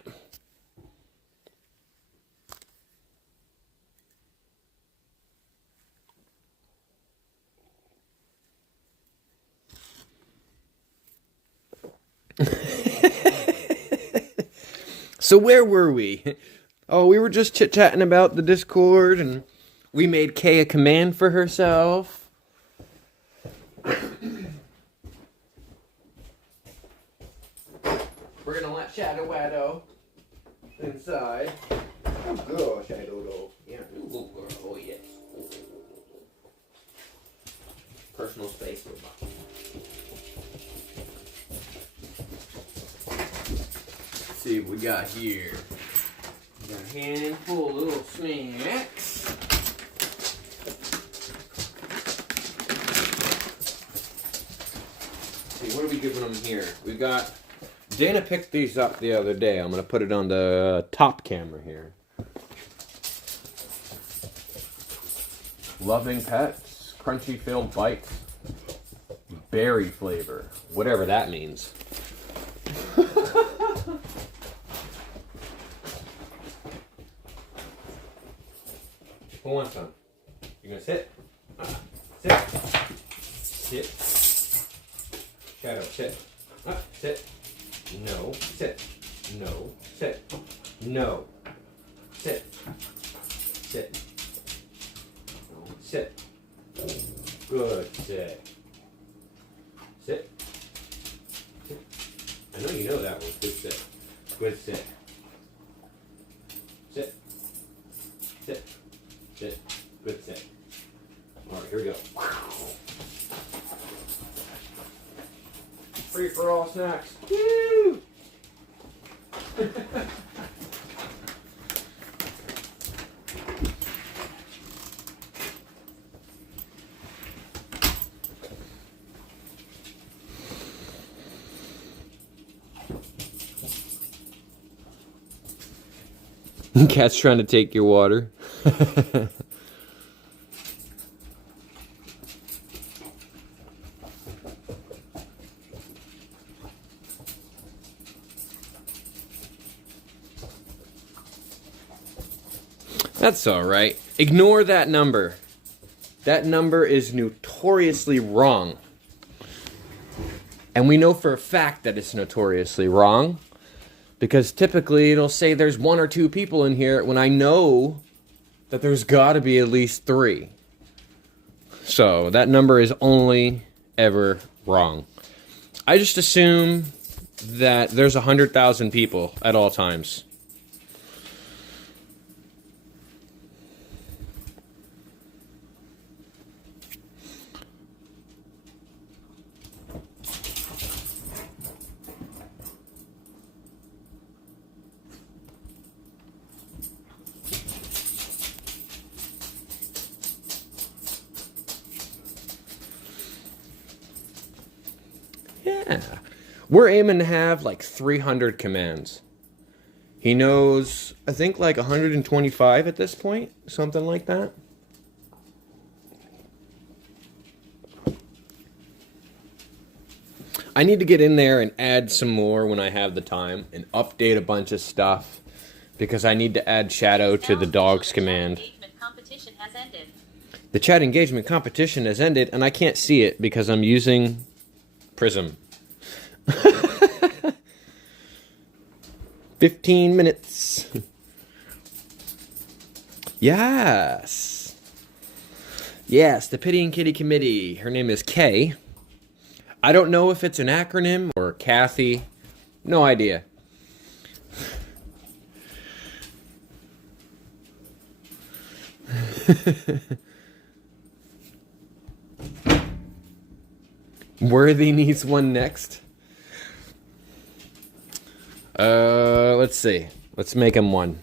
So where were we? Oh, we were just chit-chatting about the Discord, and we made Kay a command for herself. We're gonna let Shadow Waddo inside. Oh, good, Shadow Doe. Yeah, good girl. Oh, yes. Personal space robot. Let's see what we got here. We got a handful of little snacks. Let's see, what are we giving them here? We got. Dana picked these up the other day. I'm going to put it on the top camera here. Loving Pets, Crunchy Filled Bites, berry flavor, whatever that means. Who wants some? You gonna sit? Sit. Sit. Shadow, sit. Sit. No, sit. No. Sit. No. Sit. Sit. No. Sit. Good. Sit. Sit. Sit. I know you know that one. Good sit. Good sit. Sit. Sit. Sit. Good sit. All right, here we go. Free for all snacks. Woo! Cat's trying to take your water. That's all right. Ignore that number. That number is notoriously wrong. And we know for a fact that it's notoriously wrong. Because typically it'll say there's 1 or 2 people in here when I know that there's got to be at least 3. So that number is only ever wrong. I just assume that there's 100,000 people at all times. Yeah. We're aiming to have like 300 commands. He knows, I think, like 125 at this point. Something like that. I need to get in there and add some more when I have the time and update a bunch of stuff. Because I need to add shadow to the dogs command. The chat engagement competition has ended, and I can't see it because I'm using Prism. 15 minutes. Yes. Yes, the Pity and Kitty Committee. Her name is Kay. I don't know if it's an acronym or Kathy. No idea. Worthy needs one next. Let's see. Let's make him one.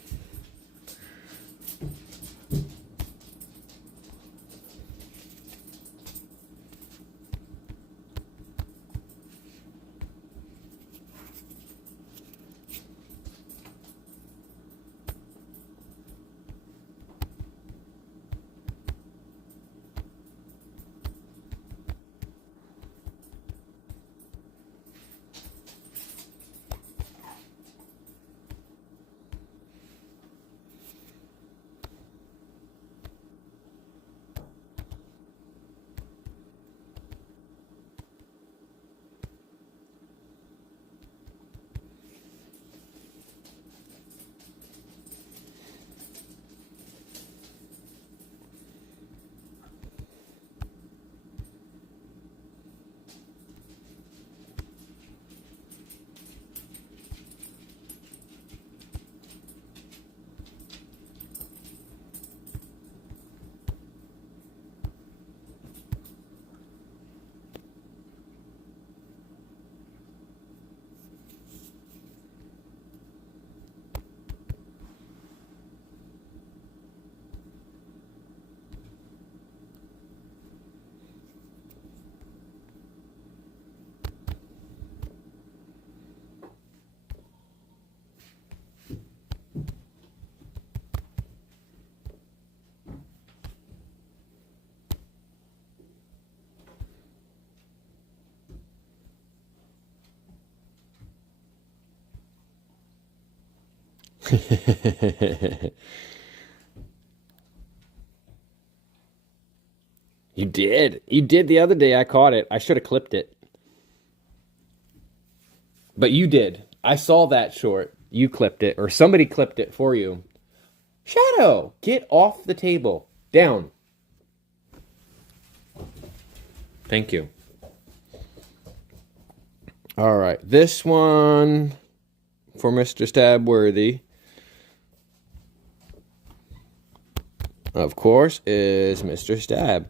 You did. You did the other day. I caught it. I should have clipped it. But you did. I saw that short. you clipped it, or somebody clipped it for you. Shadow, get off the table. Down. Thank you. All right, this one for Mr. Stabworthy, of course, is Mr. Stab.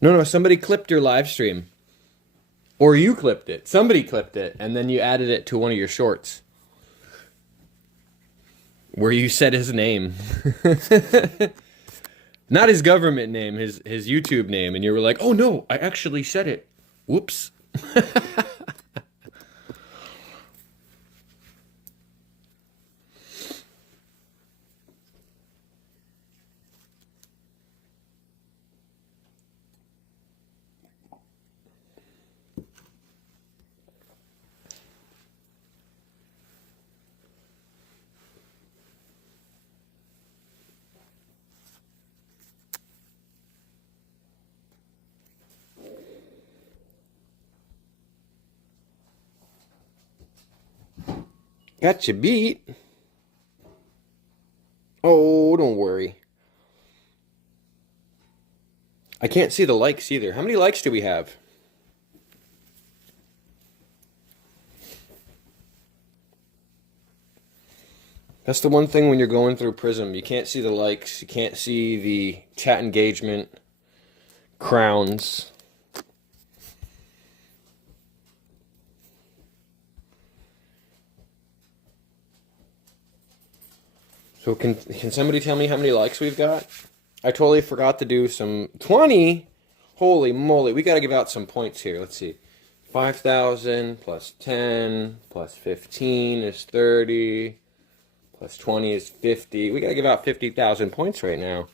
No, somebody clipped your live stream. Or you clipped it. Somebody clipped it, and then you added it to one of your shorts. Where you said his name. Not his government name, his YouTube name. And you were like, oh no, I actually said it. Whoops. Got you beat. Oh, don't worry. I can't see the likes either. How many likes do we have? That's the one thing when you're going through Prism. You can't see the likes. You can't see the chat engagement, crowns. So can somebody tell me how many likes we've got? I totally forgot to do some 20. Holy moly, we got to give out some points here. Let's see. 5,000 plus 10 plus 15 is 30 plus 20 is 50. We got to give out 50,000 points right now.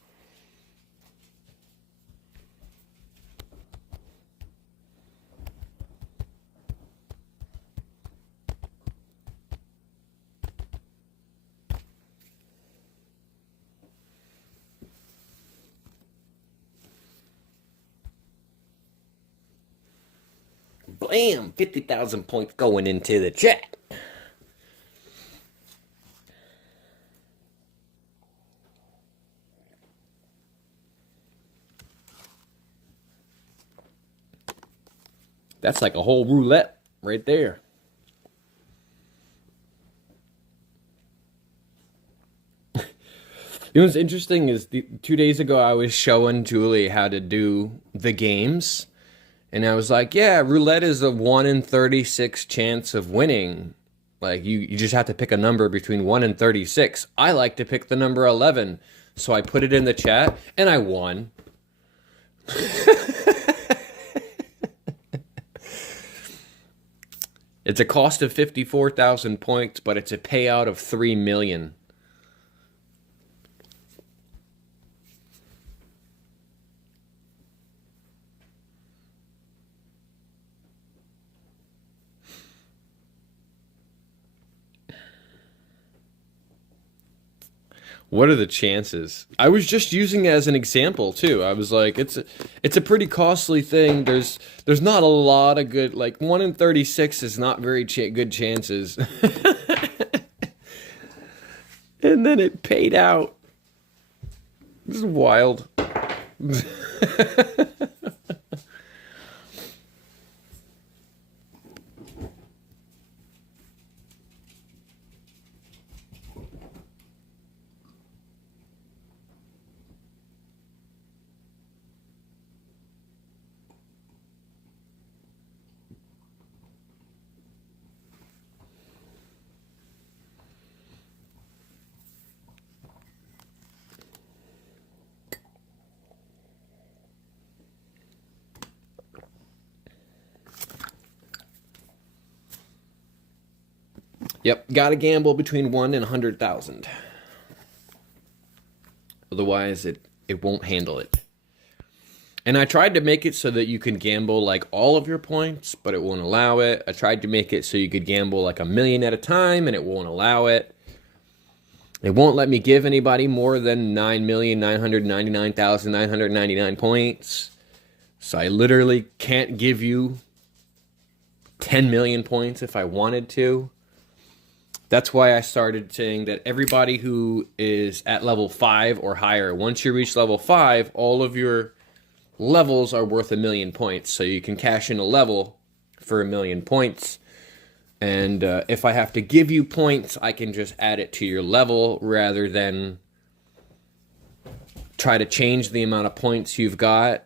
Blam! 50,000 points going into the chat. That's like a whole roulette right there. You know what's interesting is 2 days ago I was showing Julie how to do the games. And I was like, yeah, roulette is a 1 in 36 chance of winning. Like, you just have to pick a number between 1 and 36. I like to pick the number 11. So I put it in the chat, and I won. It's a cost of 54,000 points, but it's a payout of 3 million. What are the chances? I was just using it as an example too. I was like, it's a pretty costly thing. There's not a lot of good, like 1 in 36 is not very good chances. And then it paid out. This is wild. Yep, gotta gamble between 1 and 100,000. Otherwise, it won't handle it. And I tried to make it so that you can gamble like all of your points, but it won't allow it. I tried to make it so you could gamble like 1 million at a time, and it won't allow it. It won't let me give anybody more than 9,999,999 points. So I literally can't give you 10 million points if I wanted to. That's why I started saying that everybody who is at level 5 or higher, once you reach level 5, all of your levels are worth 1 million points. So you can cash in a level for 1 million points. And if I have to give you points, I can just add it to your level rather than try to change the amount of points you've got.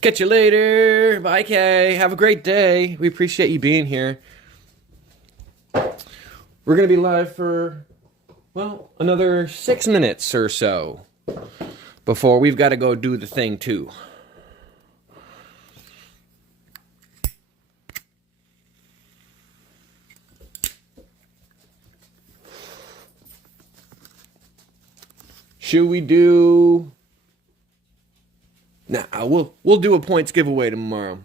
Catch you later. Bye, Kay. Have a great day. We appreciate you being here. We're going to be live for, well, another 6 minutes or so before we've got to go do the thing, too. Should we do... Nah, we'll do a points giveaway tomorrow.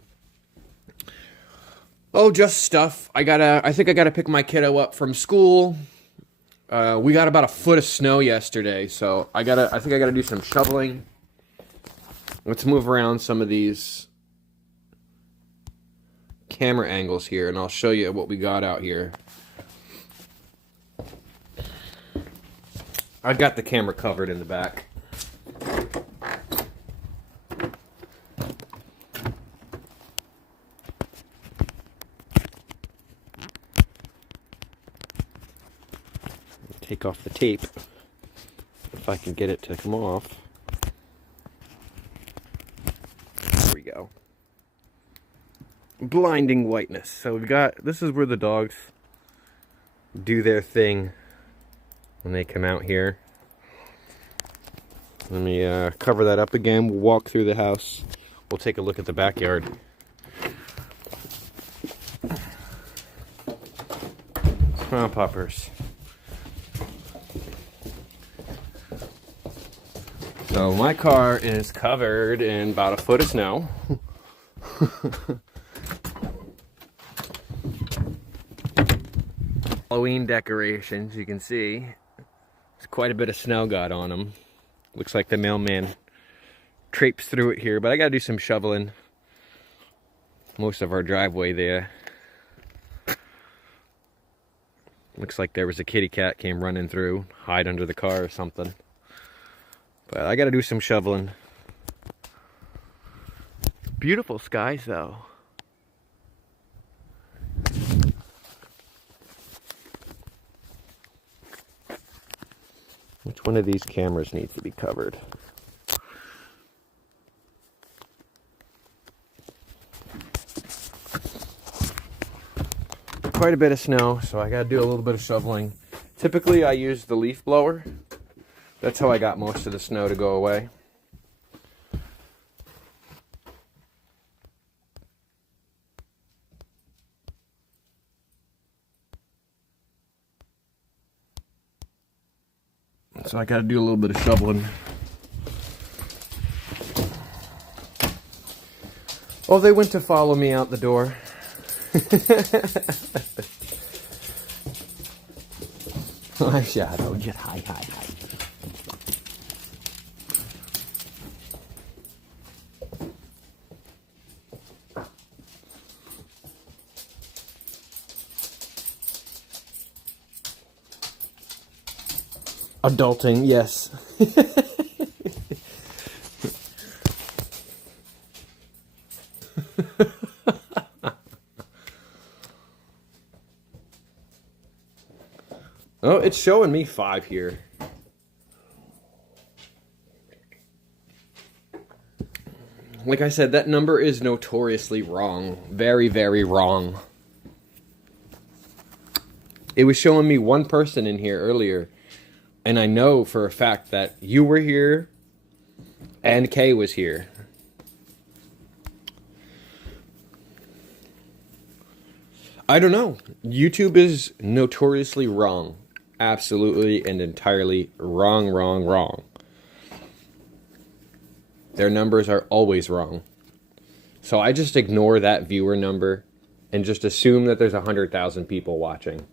Oh, just stuff. I think I gotta pick my kiddo up from school. We got about a foot of snow yesterday, so I think I gotta do some shoveling. Let's move around some of these camera angles here, and I'll show you what we got out here. I've got the camera covered in the back. Take off the tape if I can get it to come off. There we go. Blinding whiteness. So we've got, this is where the dogs do their thing when they come out here. Let me cover that up again. We'll walk through the house. We'll take a look at the backyard. Oh, poppers. So my car is covered in about a foot of snow. Halloween decorations, you can see. There's quite a bit of snow got on them. Looks like the mailman traipsed through it here, but I gotta do some shoveling. Most of our driveway there. Looks like there was a kitty cat came running through, hide under the car or something. But I gotta do some shoveling. Beautiful skies though. Which one of these cameras needs to be covered? Quite a bit of snow, so I gotta do a little bit of shoveling. Typically I use the leaf blower. That's how I got most of the snow to go away. So I gotta do a little bit of shoveling. Oh, they went to follow me out the door. My shadow, just hi. Adulting, yes. Oh, it's showing me 5 here. Like I said, that number is notoriously wrong. Very, very wrong. It was showing me 1 person in here earlier. And I know for a fact that you were here and Kay was here. I don't know. YouTube is notoriously wrong. Absolutely and entirely wrong. Their numbers are always wrong. So I just ignore that viewer number and just assume that there's 100,000 people watching.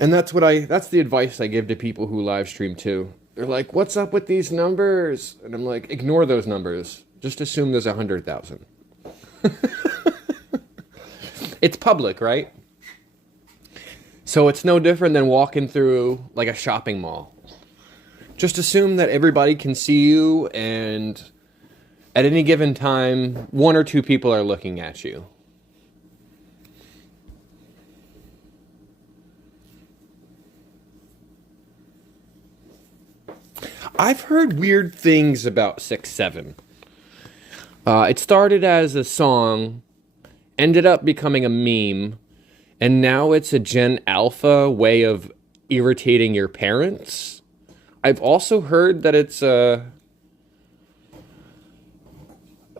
And that's the advice I give to people who live stream too. They're like, "What's up with these numbers?" And I'm like, "Ignore those numbers. Just assume there's 100,000." It's public, right? So it's no different than walking through like a shopping mall. Just assume that everybody can see you, and at any given time, one or two people are looking at you. I've heard weird things about 6-7. It started as a song, ended up becoming a meme, and now it's a Gen Alpha way of irritating your parents. I've also heard that it's a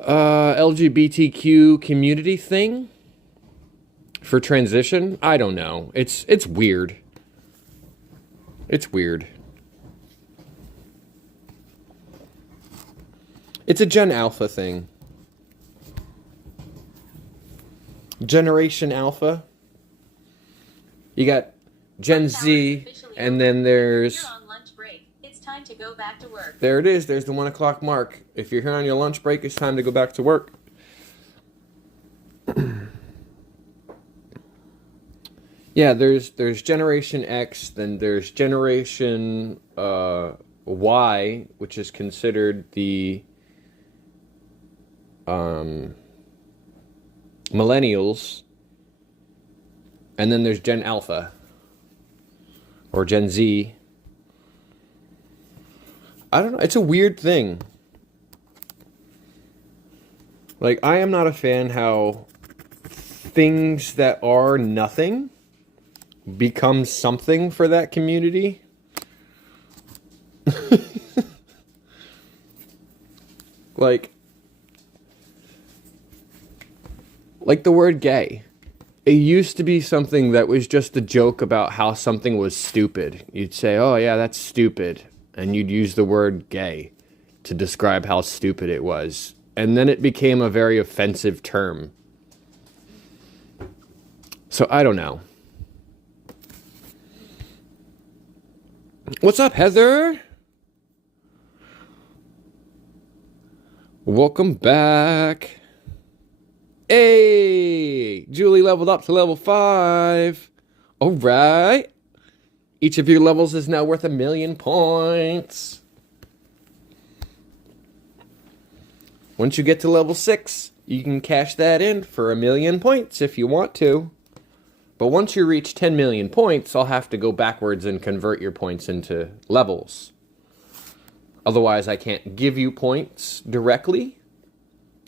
LGBTQ community thing for transition. I don't know. It's weird. It's weird. It's a Gen Alpha thing. Generation Alpha. You got Gen Z, and then there's... You're on lunch break. It's time to go back to work. There it is. There's the 1 o'clock mark. If you're here on your lunch break, it's time to go back to work. Yeah, there's Generation X, then there's Generation Y, which is considered the millennials, and then there's Gen Alpha or Gen Z. I don't know. It's a weird thing. Like, I am not a fan how things that are nothing become something for that community. Like the word gay. It used to be something that was just a joke about how something was stupid. You'd say, "Oh yeah, that's stupid." And you'd use the word gay to describe how stupid it was. And then it became a very offensive term. So I don't know. What's up, Heather? Welcome back. Hey, Julie leveled up to level 5. All right. Each of your levels is now worth 1,000,000 points. Once you get to level 6, you can cash that in for 1,000,000 points if you want to. But once you reach 10 million points, I'll have to go backwards and convert your points into levels. Otherwise, I can't give you points directly.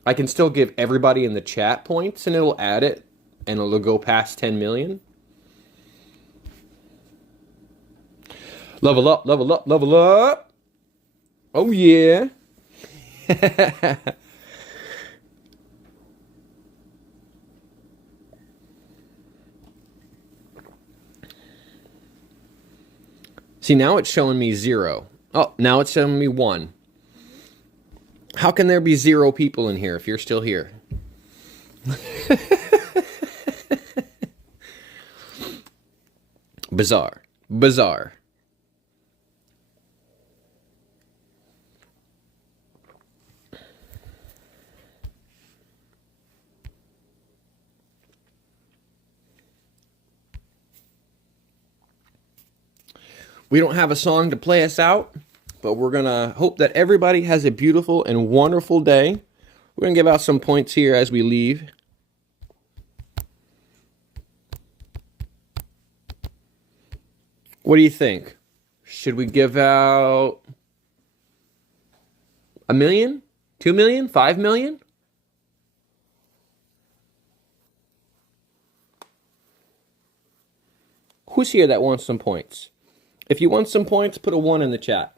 I can still give everybody in the chat points, and it'll add it, and it'll go past 10 million. Level up, level up, level up. Oh, yeah. See, now it's showing me 0. Oh, now it's showing me 1. How can there be 0 people in here if you're still here? Bizarre. Bizarre. We don't have a song to play us out, but we're going to hope that everybody has a beautiful and wonderful day. We're going to give out some points here as we leave. What do you think? Should we give out 1 million? 2 million? 5 million? Who's here that wants some points? If you want some points, put a 1 in the chat.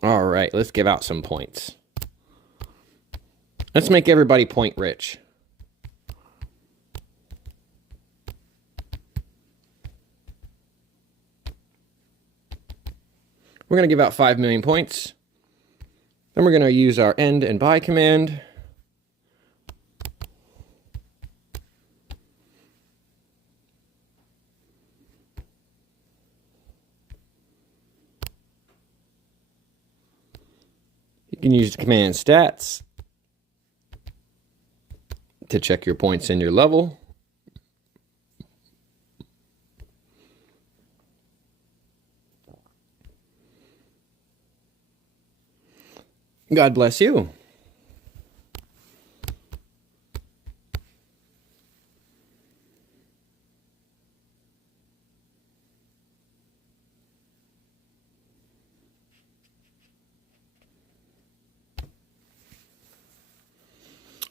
All right, let's give out some points. Let's make everybody point rich. We're going to give out 5 million points. Then we're going to use our end and buy command. You can use the command stats to check your points and your level. God bless you.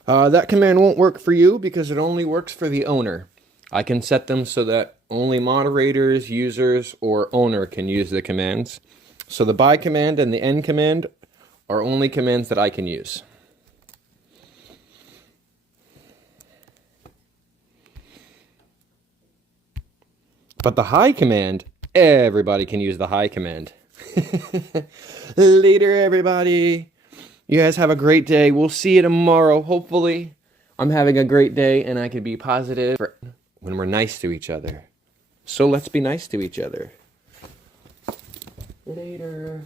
That command won't work for you because it only works for the owner. I can set them so that only moderators, users, or owner can use the commands. So the buy command and the end command are only commands that I can use. But the high command, everybody can use the high command. Later, everybody. You guys have a great day. We'll see you tomorrow. Hopefully, I'm having a great day and I can be positive when we're nice to each other. So let's be nice to each other. Later.